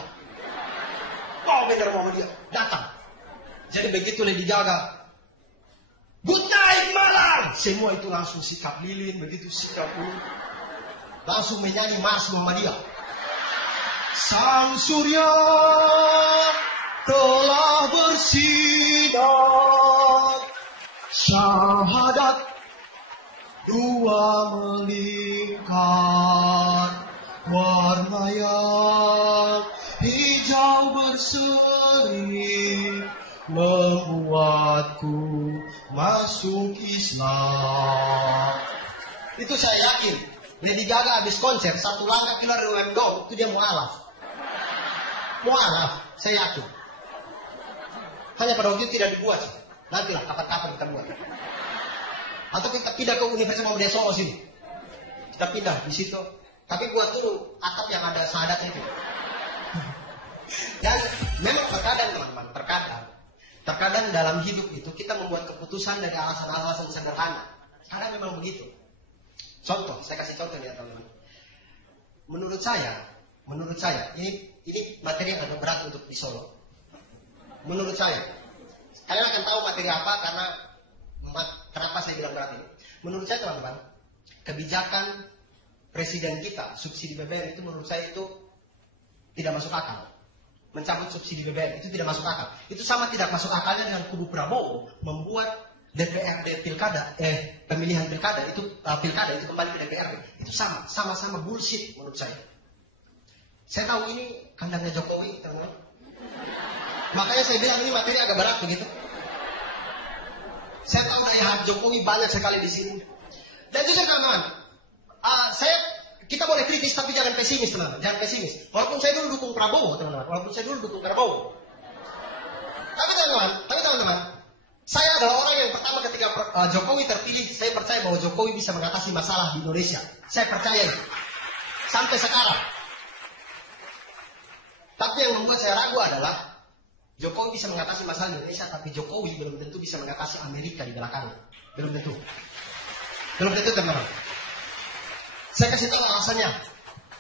Bawa bendera Muhammadiyah, datang. Jadi begitu Lady Gaga, good night Malang, semua itu langsung sikap lilin, begitu sikap lilin, langsung menyanyi Mas Muhammadiyah. Sang surya telah bersinar, syahadat dua melingkar, warna yang hijau berseri membuatku masuk Islam. Itu saya yakin. Lady Gaga habis konser, satu langkah keluar dari UMM Dome, itu dia mualaf. Saya yakin. Hanya pada waktu itu tidak dibuat. Nantilah kapan-kapan kita buat. Atau kita pindah ke Universitas Muhammadiyah Solo sini. Kita pindah di situ. Tapi buat dulu atap yang ada sahadatnya itu. Dan memang terkadang teman-teman, terkadang dalam hidup itu kita membuat keputusan dari alasan-alasan sederhana. Kadang memang begitu. Contoh, saya kasih contoh ya teman-teman. Menurut saya, ini materi yang agak berat untuk di Solo. Menurut saya, kalian akan tahu materi apa karena kenapa saya bilang berat ini. Menurut saya teman-teman, kebijakan presiden kita subsidi BBM itu menurut saya itu tidak masuk akal. Mencabut subsidi BBM itu tidak masuk akal. Itu sama tidak masuk akalnya dengan kubu Prabowo membuat DPRD pilkada, pemilihan pilkada itu kembali ke DPRD. Itu sama-sama bullshit menurut saya. Saya tahu ini kandangnya Jokowi, teman-teman. Makanya saya bilang ini materi agak berat begitu. Saya tahu daya hati Jokowi banyak sekali di sini. Dan jujur teman-teman, kita boleh kritis tapi jangan pesimis teman-teman, jangan pesimis. Walaupun saya dulu dukung Prabowo teman-teman, Tapi teman-teman, saya adalah orang yang pertama ketika Jokowi terpilih, saya percaya bahwa Jokowi bisa mengatasi masalah di Indonesia. Saya percaya itu. Sampai sekarang. Tapi yang membuat saya ragu adalah Jokowi bisa mengatasi masalah di Indonesia, tapi Jokowi belum tentu bisa mengatasi Amerika di belakangnya. Belum tentu teman-teman. Saya kasih tahu alasannya.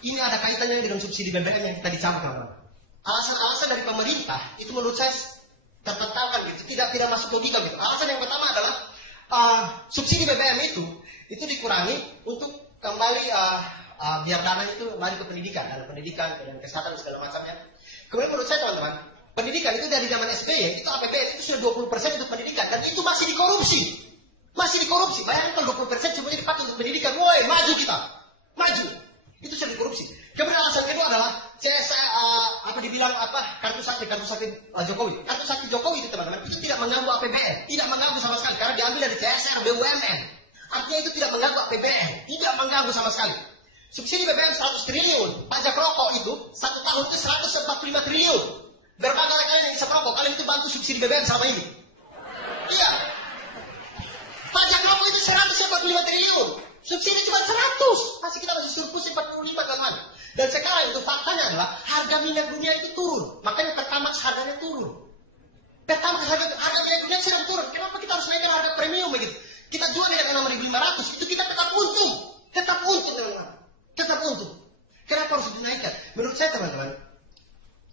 Ini ada kaitannya dengan subsidi BBM yang kita dicabut, teman-teman. Alasan-alasan dari pemerintah itu menurut saya tertentangan gitu, tidak masuk logika gitu. Alasan yang pertama adalah subsidi BBM itu dikurangi untuk kembali biar dana itu kembali ke pendidikan, dan kesehatan dan segala macamnya. Kemudian menurut saya teman-teman, pendidikan itu dari zaman SBY itu APBN itu sudah 20% untuk pendidikan dan itu masih dikorupsi. Bayangkan kalau 20% cuma dipakai untuk pendidikan, woi maju kita. Itu sudah dikorupsi. Kemudian alasan kedua adalah kartu sakit Jokowi. Kartu sakit Jokowi itu teman-teman itu tidak mengganggu APBN, tidak mengganggu sama sekali karena diambil dari CSR BUMN. Artinya itu tidak mengganggu APBN, tidak mengganggu sama sekali. Subsidi BBM 100 triliun, pajak rokok itu 1 tahun itu 145 triliun. Berapa kalian yang bisa rokok? Kalian itu bantu subsidi BBM selama ini? Iya. Pajak rokok itu 145 triliun. Subsidi cuma 100. Masih kita masih surplus 45 teman. Dan sekarang itu faktanya adalah harga minyak dunia itu turun. Makanya Pertamax harganya turun. Harga minyak dunia sedang turun. Kenapa kita harus naikkan harga premium begitu? Kita jual di harga 6.500. Itu kita tetap untung. Teman-teman. Tetap untung. Kenapa harus dinaikkan? Menurut saya teman-teman,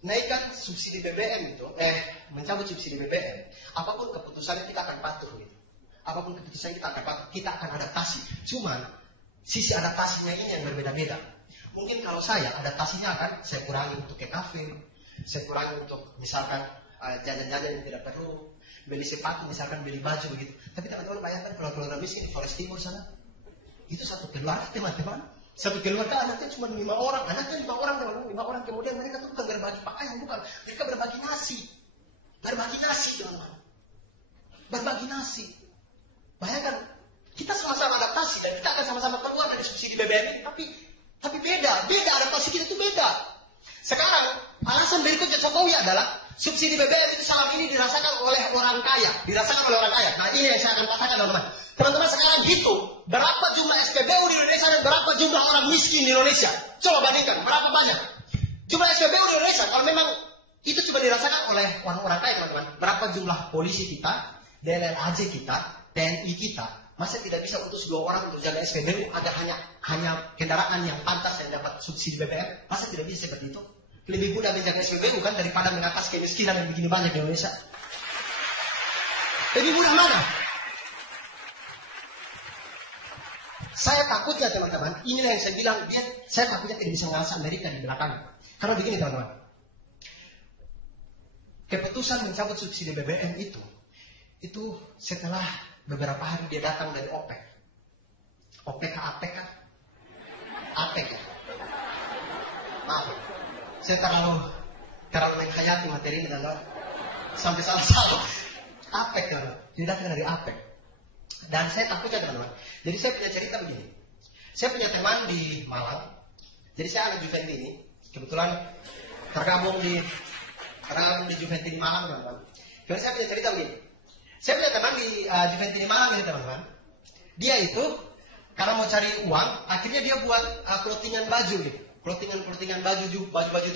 naikkan subsidi BBM itu, mencabut subsidi BBM, apapun keputusannya kita akan patuh gitu. Kita akan adaptasi. Cuman sisi adaptasinya ini yang berbeda-beda. Mungkin kalau saya adaptasinya akan saya kurangi untuk ke kafe, saya kurangi untuk misalkan jajan-jajan yang tidak perlu, beli sepatu misalkan beli baju begitu. Tapi teman-teman bayangkan kalau keluarga miskin di Flores Timur sana, itu satu keluarga teman-teman. Satu keluarga anaknya cuma 5 orang, teman-teman, 5 orang kemudian mereka tuh bukan berbagi pakaian, bukan, mereka berbagi nasi, teman-teman, berbagi nasi. Bayangkan, kita sama-sama adaptasi dan kita akan sama-sama keluar dari subsidi BBM ini, tapi beda adaptasi kita itu beda. Sekarang, alasan berikutnya Jokowi adalah subsidi BBM itu selama ini dirasakan oleh orang kaya. Nah ini yang saya akan katakan teman-teman. Teman-teman sekarang hitung, berapa jumlah SPBU di Indonesia dan berapa jumlah orang miskin di Indonesia. Coba bandingkan, berapa banyak. Jumlah SPBU di Indonesia, kalau memang itu cuma dirasakan oleh orang-orang kaya teman-teman. Berapa jumlah polisi kita, DLNAJ kita, TNI kita, masa tidak bisa utus 2 orang untuk jaga SPBU, ada hanya kendaraan yang pantas yang dapat subsidi BBM, masa tidak bisa seperti itu? Lebih mudah menjaga SPBU kan daripada mengatasi kemiskinan yang begini banyak di Indonesia. Lebih mudah mana? Saya takutnya teman-teman, inilah yang saya bilang, saya takutnya tidak bisa mengalahkan Amerika di belakang. Karena begini teman-teman, keputusan mencabut subsidi BBM itu setelah beberapa hari dia datang dari OPEC. OPEC ya? Maaf, saya terlalu menghayati materi ini dan sampai salah. APEC kan, dia datang dari APEC. Dan saya takutnya teman-teman. Jadi saya punya cerita begini. Saya punya teman di Malang. Jadi saya anak Juventus ini kebetulan tergabung di Juventus di Malang teman-teman. Jadi saya punya cerita begini. Saya punya teman di Juventini Malang ini teman-teman. Dia itu karena mau cari uang, akhirnya dia buat clothingan baju gitu. Clothingan baju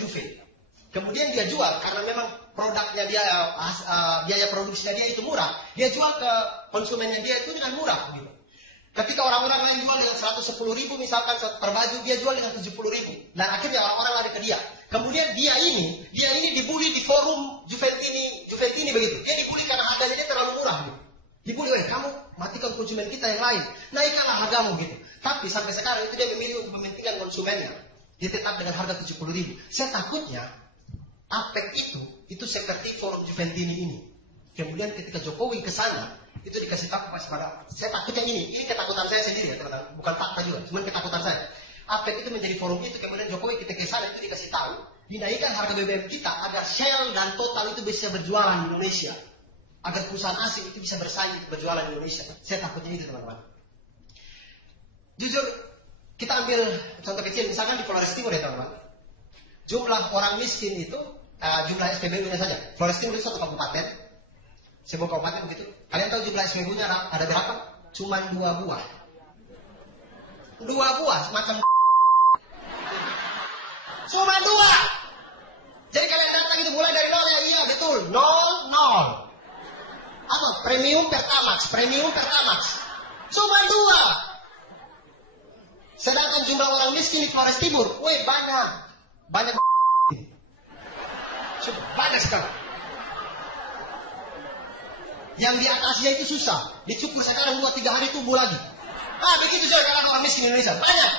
Juve. Kemudian dia jual karena memang produknya dia biaya produksinya dia itu murah. Dia jual ke konsumennya dia itu dengan murah gitu. Ketika orang-orang lain jual dengan 110.000 misalkan per baju, dia jual dengan 70.000. Dan akhirnya orang-orang lari ke dia. Kemudian dia ini dibully di forum Juventini begitu. Dia dibully karena harganya dia terlalu murah gitu. Dibully, kamu matikan konsumen kita yang lain. Naikkanlah hargamu gitu. Tapi sampai sekarang itu dia memilih untuk mementingkan konsumennya. Dia tetap dengan harga 70.000. Saya takutnya Apek itu seperti forum Juventini ini. Kemudian ketika Jokowi ke sana, itu dikasih tahu pada saya takutnya ini ketakutan saya sendiri ya teman-teman, bukan fakta juga, cuma ketakutan saya. Apek itu menjadi forum itu, kemudian Jokowi ketika ke sana itu dikasih tahu, dinaikkan harga BBM kita agar Shell dan Total itu bisa berjualan di Indonesia, agar perusahaan asing itu bisa bersaing berjualan di Indonesia. Saya takutnya itu teman-teman. Jujur, kita ambil contoh kecil, misalkan di Flores Timur ya teman-teman. Jumlah orang miskin itu, jumlah SPBU-nya saja. Flores Timur itu satu kabupaten, sebuah kabupaten begitu. Kalian tahu jumlah SPBU-nya ada berapa? Cuma 2 buah. 2 buah, semacam cuma 2. Jadi kalian datang itu mulai dari 0 ya, iya betul, 0. Apa? Premium Pertamax. Cuma 2. Sedangkan jumlah orang miskin di Flores Timur, banyak sekali. Yang di atasnya itu susah, dicukur sekarang 2-3 hari tumbuh lagi. Begitu juga kalau orang miskin di Indonesia, banyak.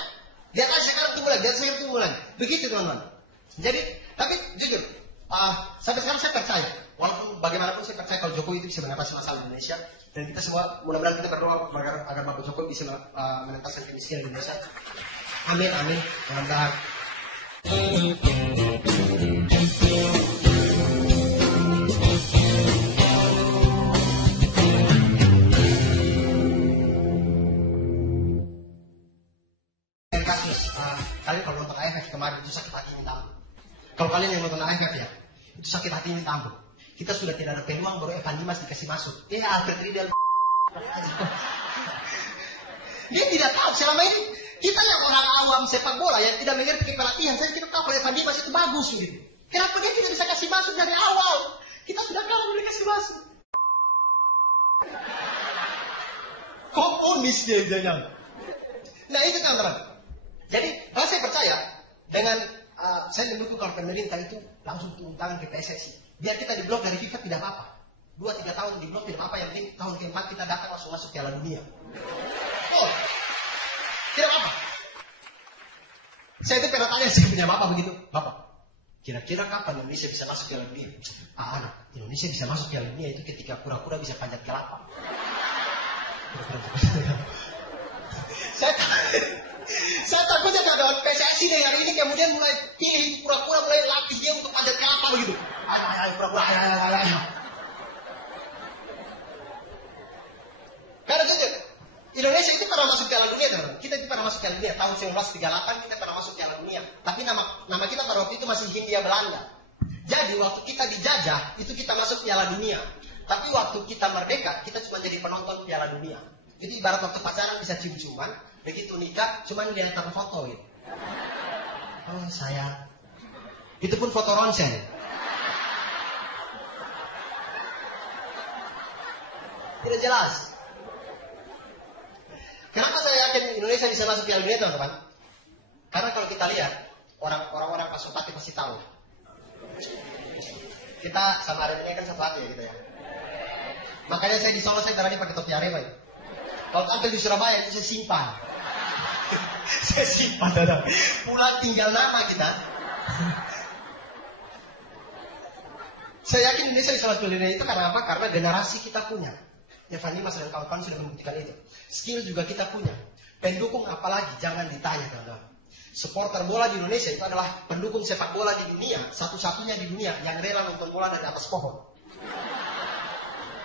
Di atas sekarang tumbuh lagi, di atas sekarang tumbuh lagi. Begitu teman-teman. Jadi, tapi jujur, sampai sekarang saya percaya, walaupun bagaimanapun saya percaya kalau Jokowi itu bisa mengatasi masalah di Indonesia, dan kita semua mudah-mudahan kita berdoa agar Bapak Jokowi bisa menentaskan kemiskinan di Indonesia. Amin, mudah-mudahan. Kalian kalau nonton AFF kemarin itu sakit hati minta ampun. Kalau kalian yang nonton AFF ya, itu sakit hati minta ampun. Kita sudah tidak ada peluang baru Evan Dimas dikasih masuk. Alfred Riedel. Dia tidak tahu selama ini kita yang orang awam sepak bola yang tidak mengerti pelatihan, saya kita tahu kalau Evan Dimas itu bagus gitu. Kenapa dia tidak bisa kasih masuk dari awal? Kita sudah tahu dia kasih masuk. Kompromis dia jangan. Nah itu teman-teman. Jadi saya percaya dengan saya mendukung kalau pemerintah itu langsung turun tangan ke PSSI. Biar kita diblok dari FIFA tidak apa-apa. 2-3 tahun diblok tidak apa-apa. Yang penting tahun keempat kita datang langsung masuk Piala Dunia. Tidak apa-apa. Saya itu pernah tanya saya punya bapak begitu. Bapak, kira-kira kapan Indonesia bisa masuk Piala Dunia? Indonesia bisa masuk Piala Dunia itu ketika kura-kura bisa panjat kelapa. Saya takutnya kawan PSSI dari hari ini kemudian mulai pilih pura-pura mulai latih dia untuk panjat kelapa begitu. Ayo pura-pura, ayo. Karena jujur, Indonesia itu pernah masuk Piala Dunia teman. Kita itu pernah masuk Piala Dunia tahun 1938 kita pernah masuk Piala Dunia. Tapi nama kita pada waktu itu masih Hindia Belanda. Jadi waktu kita dijajah itu kita masuk Piala Dunia. Tapi waktu kita merdeka kita cuma jadi penonton Piala Dunia. Itu ibarat waktu pacaran bisa cium-ciuman. Begitu nikah, cuman kelihatan foto gitu. Sayang. Itu pun foto ronsen. Tidak jelas. Kenapa saya yakin Indonesia bisa masuk Piala Dunia teman-teman? Karena kalau kita lihat, orang-orang Pasopati pasti tahu. Kita sama Arema kan satu hati ya gitu ya. Makanya saya di Solo saya berani pakai topi Arema ya. Kalau tampil di Surabaya itu saya simpan. Saya simpan ada. Pulang tinggal nama kita. Saya yakin Indonesia bisa masuk Piala Dunia itu karena apa? Karena generasi kita punya. Evan Dimas dan kawan-kawan sudah membuktikan itu. Skill juga kita punya. Pendukung apalagi jangan ditanya teman-teman. Supporter bola di Indonesia itu adalah pendukung sepak bola di dunia, satu-satunya di dunia yang rela nonton bola dari atas pohon.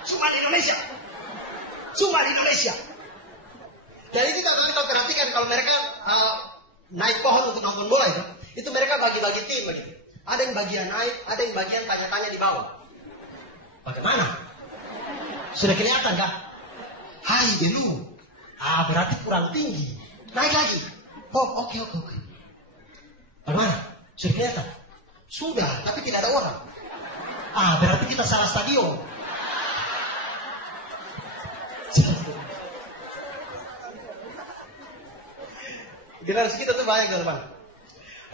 Cuma di Indonesia. Dan itu kita perhatikan kalau mereka naik pohon untuk nonton bola itu mereka bagi-bagi tim begitu. Ada yang bagian naik, ada yang bagian tanya-tanya di bawah. Bagaimana? Sudah kelihatan kan? Hai dulu. Berarti kurang tinggi. Naik lagi. Oh, oke. Bagaimana? Sudah kelihatan? Sudah, tapi tidak ada orang. Berarti kita salah stadion. Generasi kita tuh banyak teman-teman.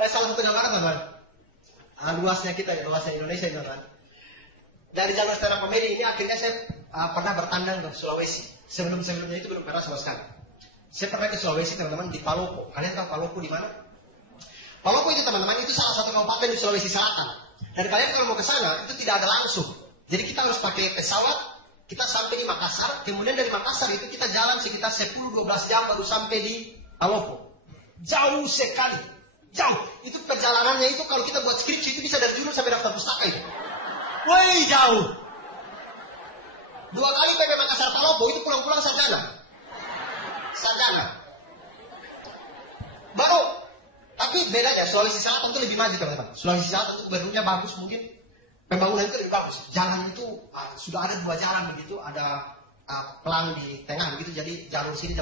Salah satu gambaran teman-teman. Luasnya Indonesia teman-teman. Dari jalur stand up comedy ini akhirnya saya pernah bertandang ke Sulawesi. Sebelumnya itu belum pernah sama sekali. Saya pernah ke Sulawesi teman-teman di Palopo. Kalian tahu Palopo di mana? Palopo itu teman-teman itu salah satu kabupaten di Sulawesi Selatan. Dan kalian kalau mau ke sana itu tidak ada langsung. Jadi kita harus pakai pesawat. Kita sampai di Makassar. Kemudian dari Makassar itu kita jalan sekitar 10-12 jam baru sampai di Palopo. Jauh sekali. Jauh. Itu perjalanannya itu kalau kita buat skripsi itu bisa dari judul sampai daftar pustaka itu. Woi jauh. 2 kali PP Makassar Palopo itu pulang-pulang sarjana. Baru. Tapi bedanya Sulawesi Selatan itu lebih maju teman-teman. Sulawesi Selatan itu gubernurnya bagus mungkin. Pembangunan itu lebih bagus. Jalan itu sudah ada 2 jalan begitu. Ada pelang di tengah begitu. Jadi jalur sini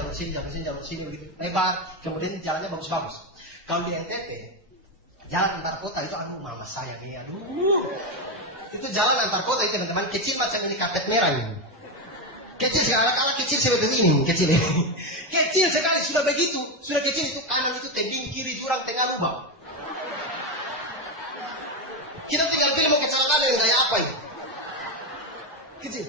begitu. Lebar. Kemudian jalannya bagus-bagus. Kalau di NTT, jalan antar kota itu mama saya nih. Itu jalan antar kota itu teman-teman. Kecil macam ini karpet merah ini. Kecil sekali, anak-anak kecil seperti ini. Kecil sekali sudah begitu. Sudah kecil itu kanan itu tebing, kiri jurang, tengah lubang. Kita tinggal pilih mau kecelakaan yang kayak apa itu. Kecil.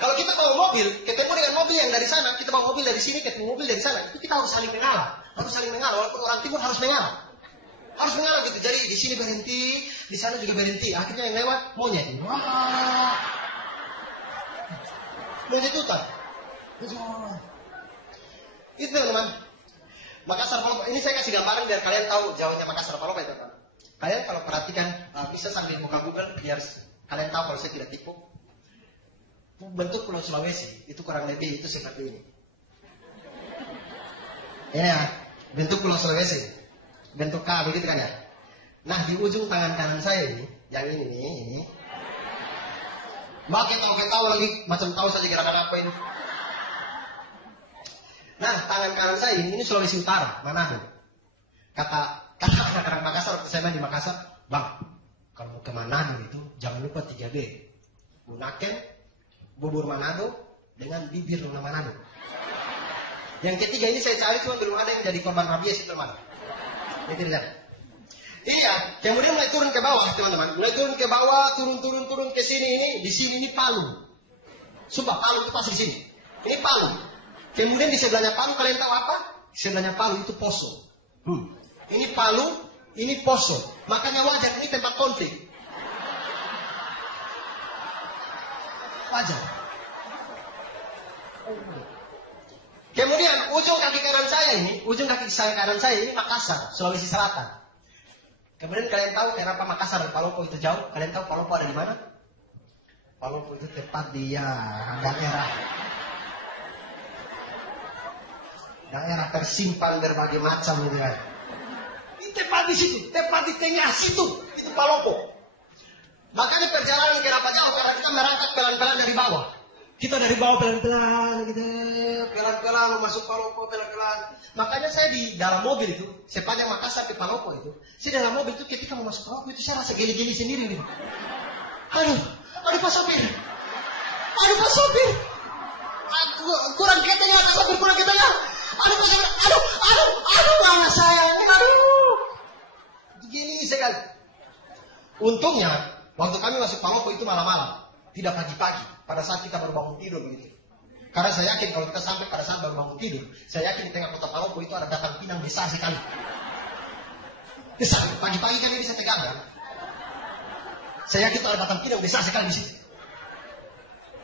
Kalau kita bawa mobil, ketemu dengan mobil yang dari sana, kita bawa mobil dari sini, ketemu mobil dari sana, itu kita harus saling mengalah. Walaupun orang timur harus mengalah. Gitu. Jadi di sini berhenti, di sana juga berhenti. Akhirnya yang lewat monyet. Wah. Monyet hutan. Itu teman-teman. Makassar Palopo. Ini saya kasih gambaran biar kalian tahu jauhnya Makassar Palopo ya teman. Kalian kalau perhatikan bisa sambil buka Google biar kalian tahu kalau saya tidak tipu. Bentuk Pulau Sulawesi itu kurang lebih itu seperti ini. Ya, bentuk Pulau Sulawesi. Bentuk K begitu kan ya. Nah di ujung tangan kanan saya ini, yang ini. Mbak ketawa lagi macam tahu saja gerakan apa ini. Nah tangan kanan saya ini Sulawesi Utara, Manado. Kata anak-anak Makassar, saya main di Makassar, Bang, kalau mau ke Manado itu jangan lupa 3B. Bunaken, bubur Manado dengan bibir Nona Manado. Yang ketiga ini saya cari cuma belum ada yang jadi korban rabies itu teman. Itu lihat. Iya, kemudian mulai turun ke bawah teman-teman. Mulai turun ke bawah, turun ke sini ini. Di sini ini Palu. Sumpah Palu itu pasti di sini. Ini Palu. Kemudian di sebelahnya Palu kalian tahu apa? Di sebelahnya Palu itu Poso. Ini Palu, ini Poso. Makanya wajar ini tempat konflik. Wajar. Kemudian ujung kaki kanan saya ini Makassar, Sulawesi Selatan. Kemudian kalian tahu kenapa Makassar dan Palopo itu jauh? Kalian tahu Palopo ada di mana? Palopo itu tepat di daerah tersimpan berbagai macam gitu kan. Ini tepat di situ, tepat di tengah situ, itu Palopo. Makanya perjalanan kenapa jauh? Karena kita merangkak pelan-pelan dari bawah. Kita dari bawah pelan-pelan gitu, pelan-pelan masuk Palopo pelan-pelan. Makanya saya di dalam mobil itu, sepanjang Makassar ke Palopo itu, saya dalam mobil itu ketika mau masuk Palopo itu saya rasa geli-geli sendiri gitu. Aduh Pak sopir. Kurang ketenya, Pak sopir kurang ketenya. Aduh Pak sopir, aduh mana saya, aduh. Geli sekali. Untungnya, waktu kami masuk Palopo itu malam-malam, tidak pagi-pagi. Pada saat kita baru bangun tidur begitu. Karena saya yakin kalau kita sampai pada saat baru bangun tidur, saya yakin di tengah kota Palopo itu ada batang pinang besar sekali. Besar, pagi-pagi kan dia bisa tegang kan? Saya yakin itu ada batang pinang besar sekali di situ.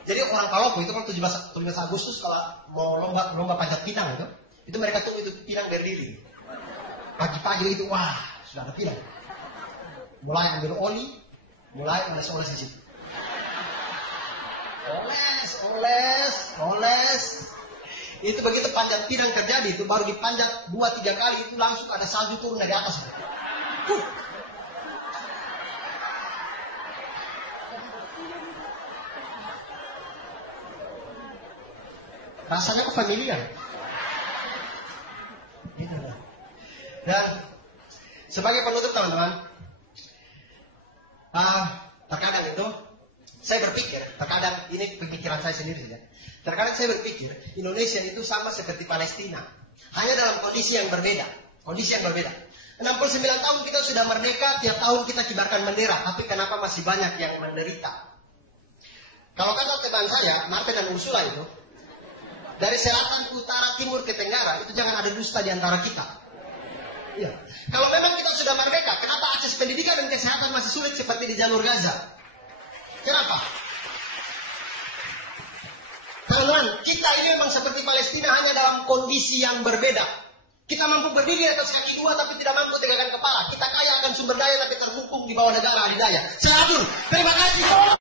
Jadi orang Palopo itu kan 17 Agustus kalau mau lomba panjat pinang itu mereka tunggu itu pinang berdiri. Pagi-pagi itu wah sudah ada pinang. Mulai ambil oli, mulai oles-oles di situ. Oles. Itu begitu panjat pinang terjadi itu baru dipanjat 2-3 kali itu langsung ada salju turun dari atas. Rasanya kok familiar. Gitu. Dan sebagai penutup teman-teman, terkadang itu saya berpikir, terkadang ini pemikiran saya sendiri ya. Terkadang saya berpikir Indonesia itu sama seperti Palestina, hanya dalam kondisi yang berbeda. Kondisi yang berbeda. 69 tahun kita sudah merdeka, tiap tahun kita kibarkan bendera, tapi kenapa masih banyak yang menderita? Kalau kata teman saya, Martin dan Ursula itu, dari selatan, utara, timur ke tenggara, itu jangan ada dusta di antara kita. Ya. Kalau memang kita sudah merdeka, kenapa akses pendidikan dan kesehatan masih sulit seperti di jalur Gaza? Kenapa? Teman-teman, kita ini memang seperti Palestina, hanya dalam kondisi yang berbeda. Kita mampu berdiri atas kaki dua, tapi tidak mampu tegakkan kepala. Kita kaya akan sumber daya, tapi terkungkung di bawah negara adidaya. Selamat, terima kasih.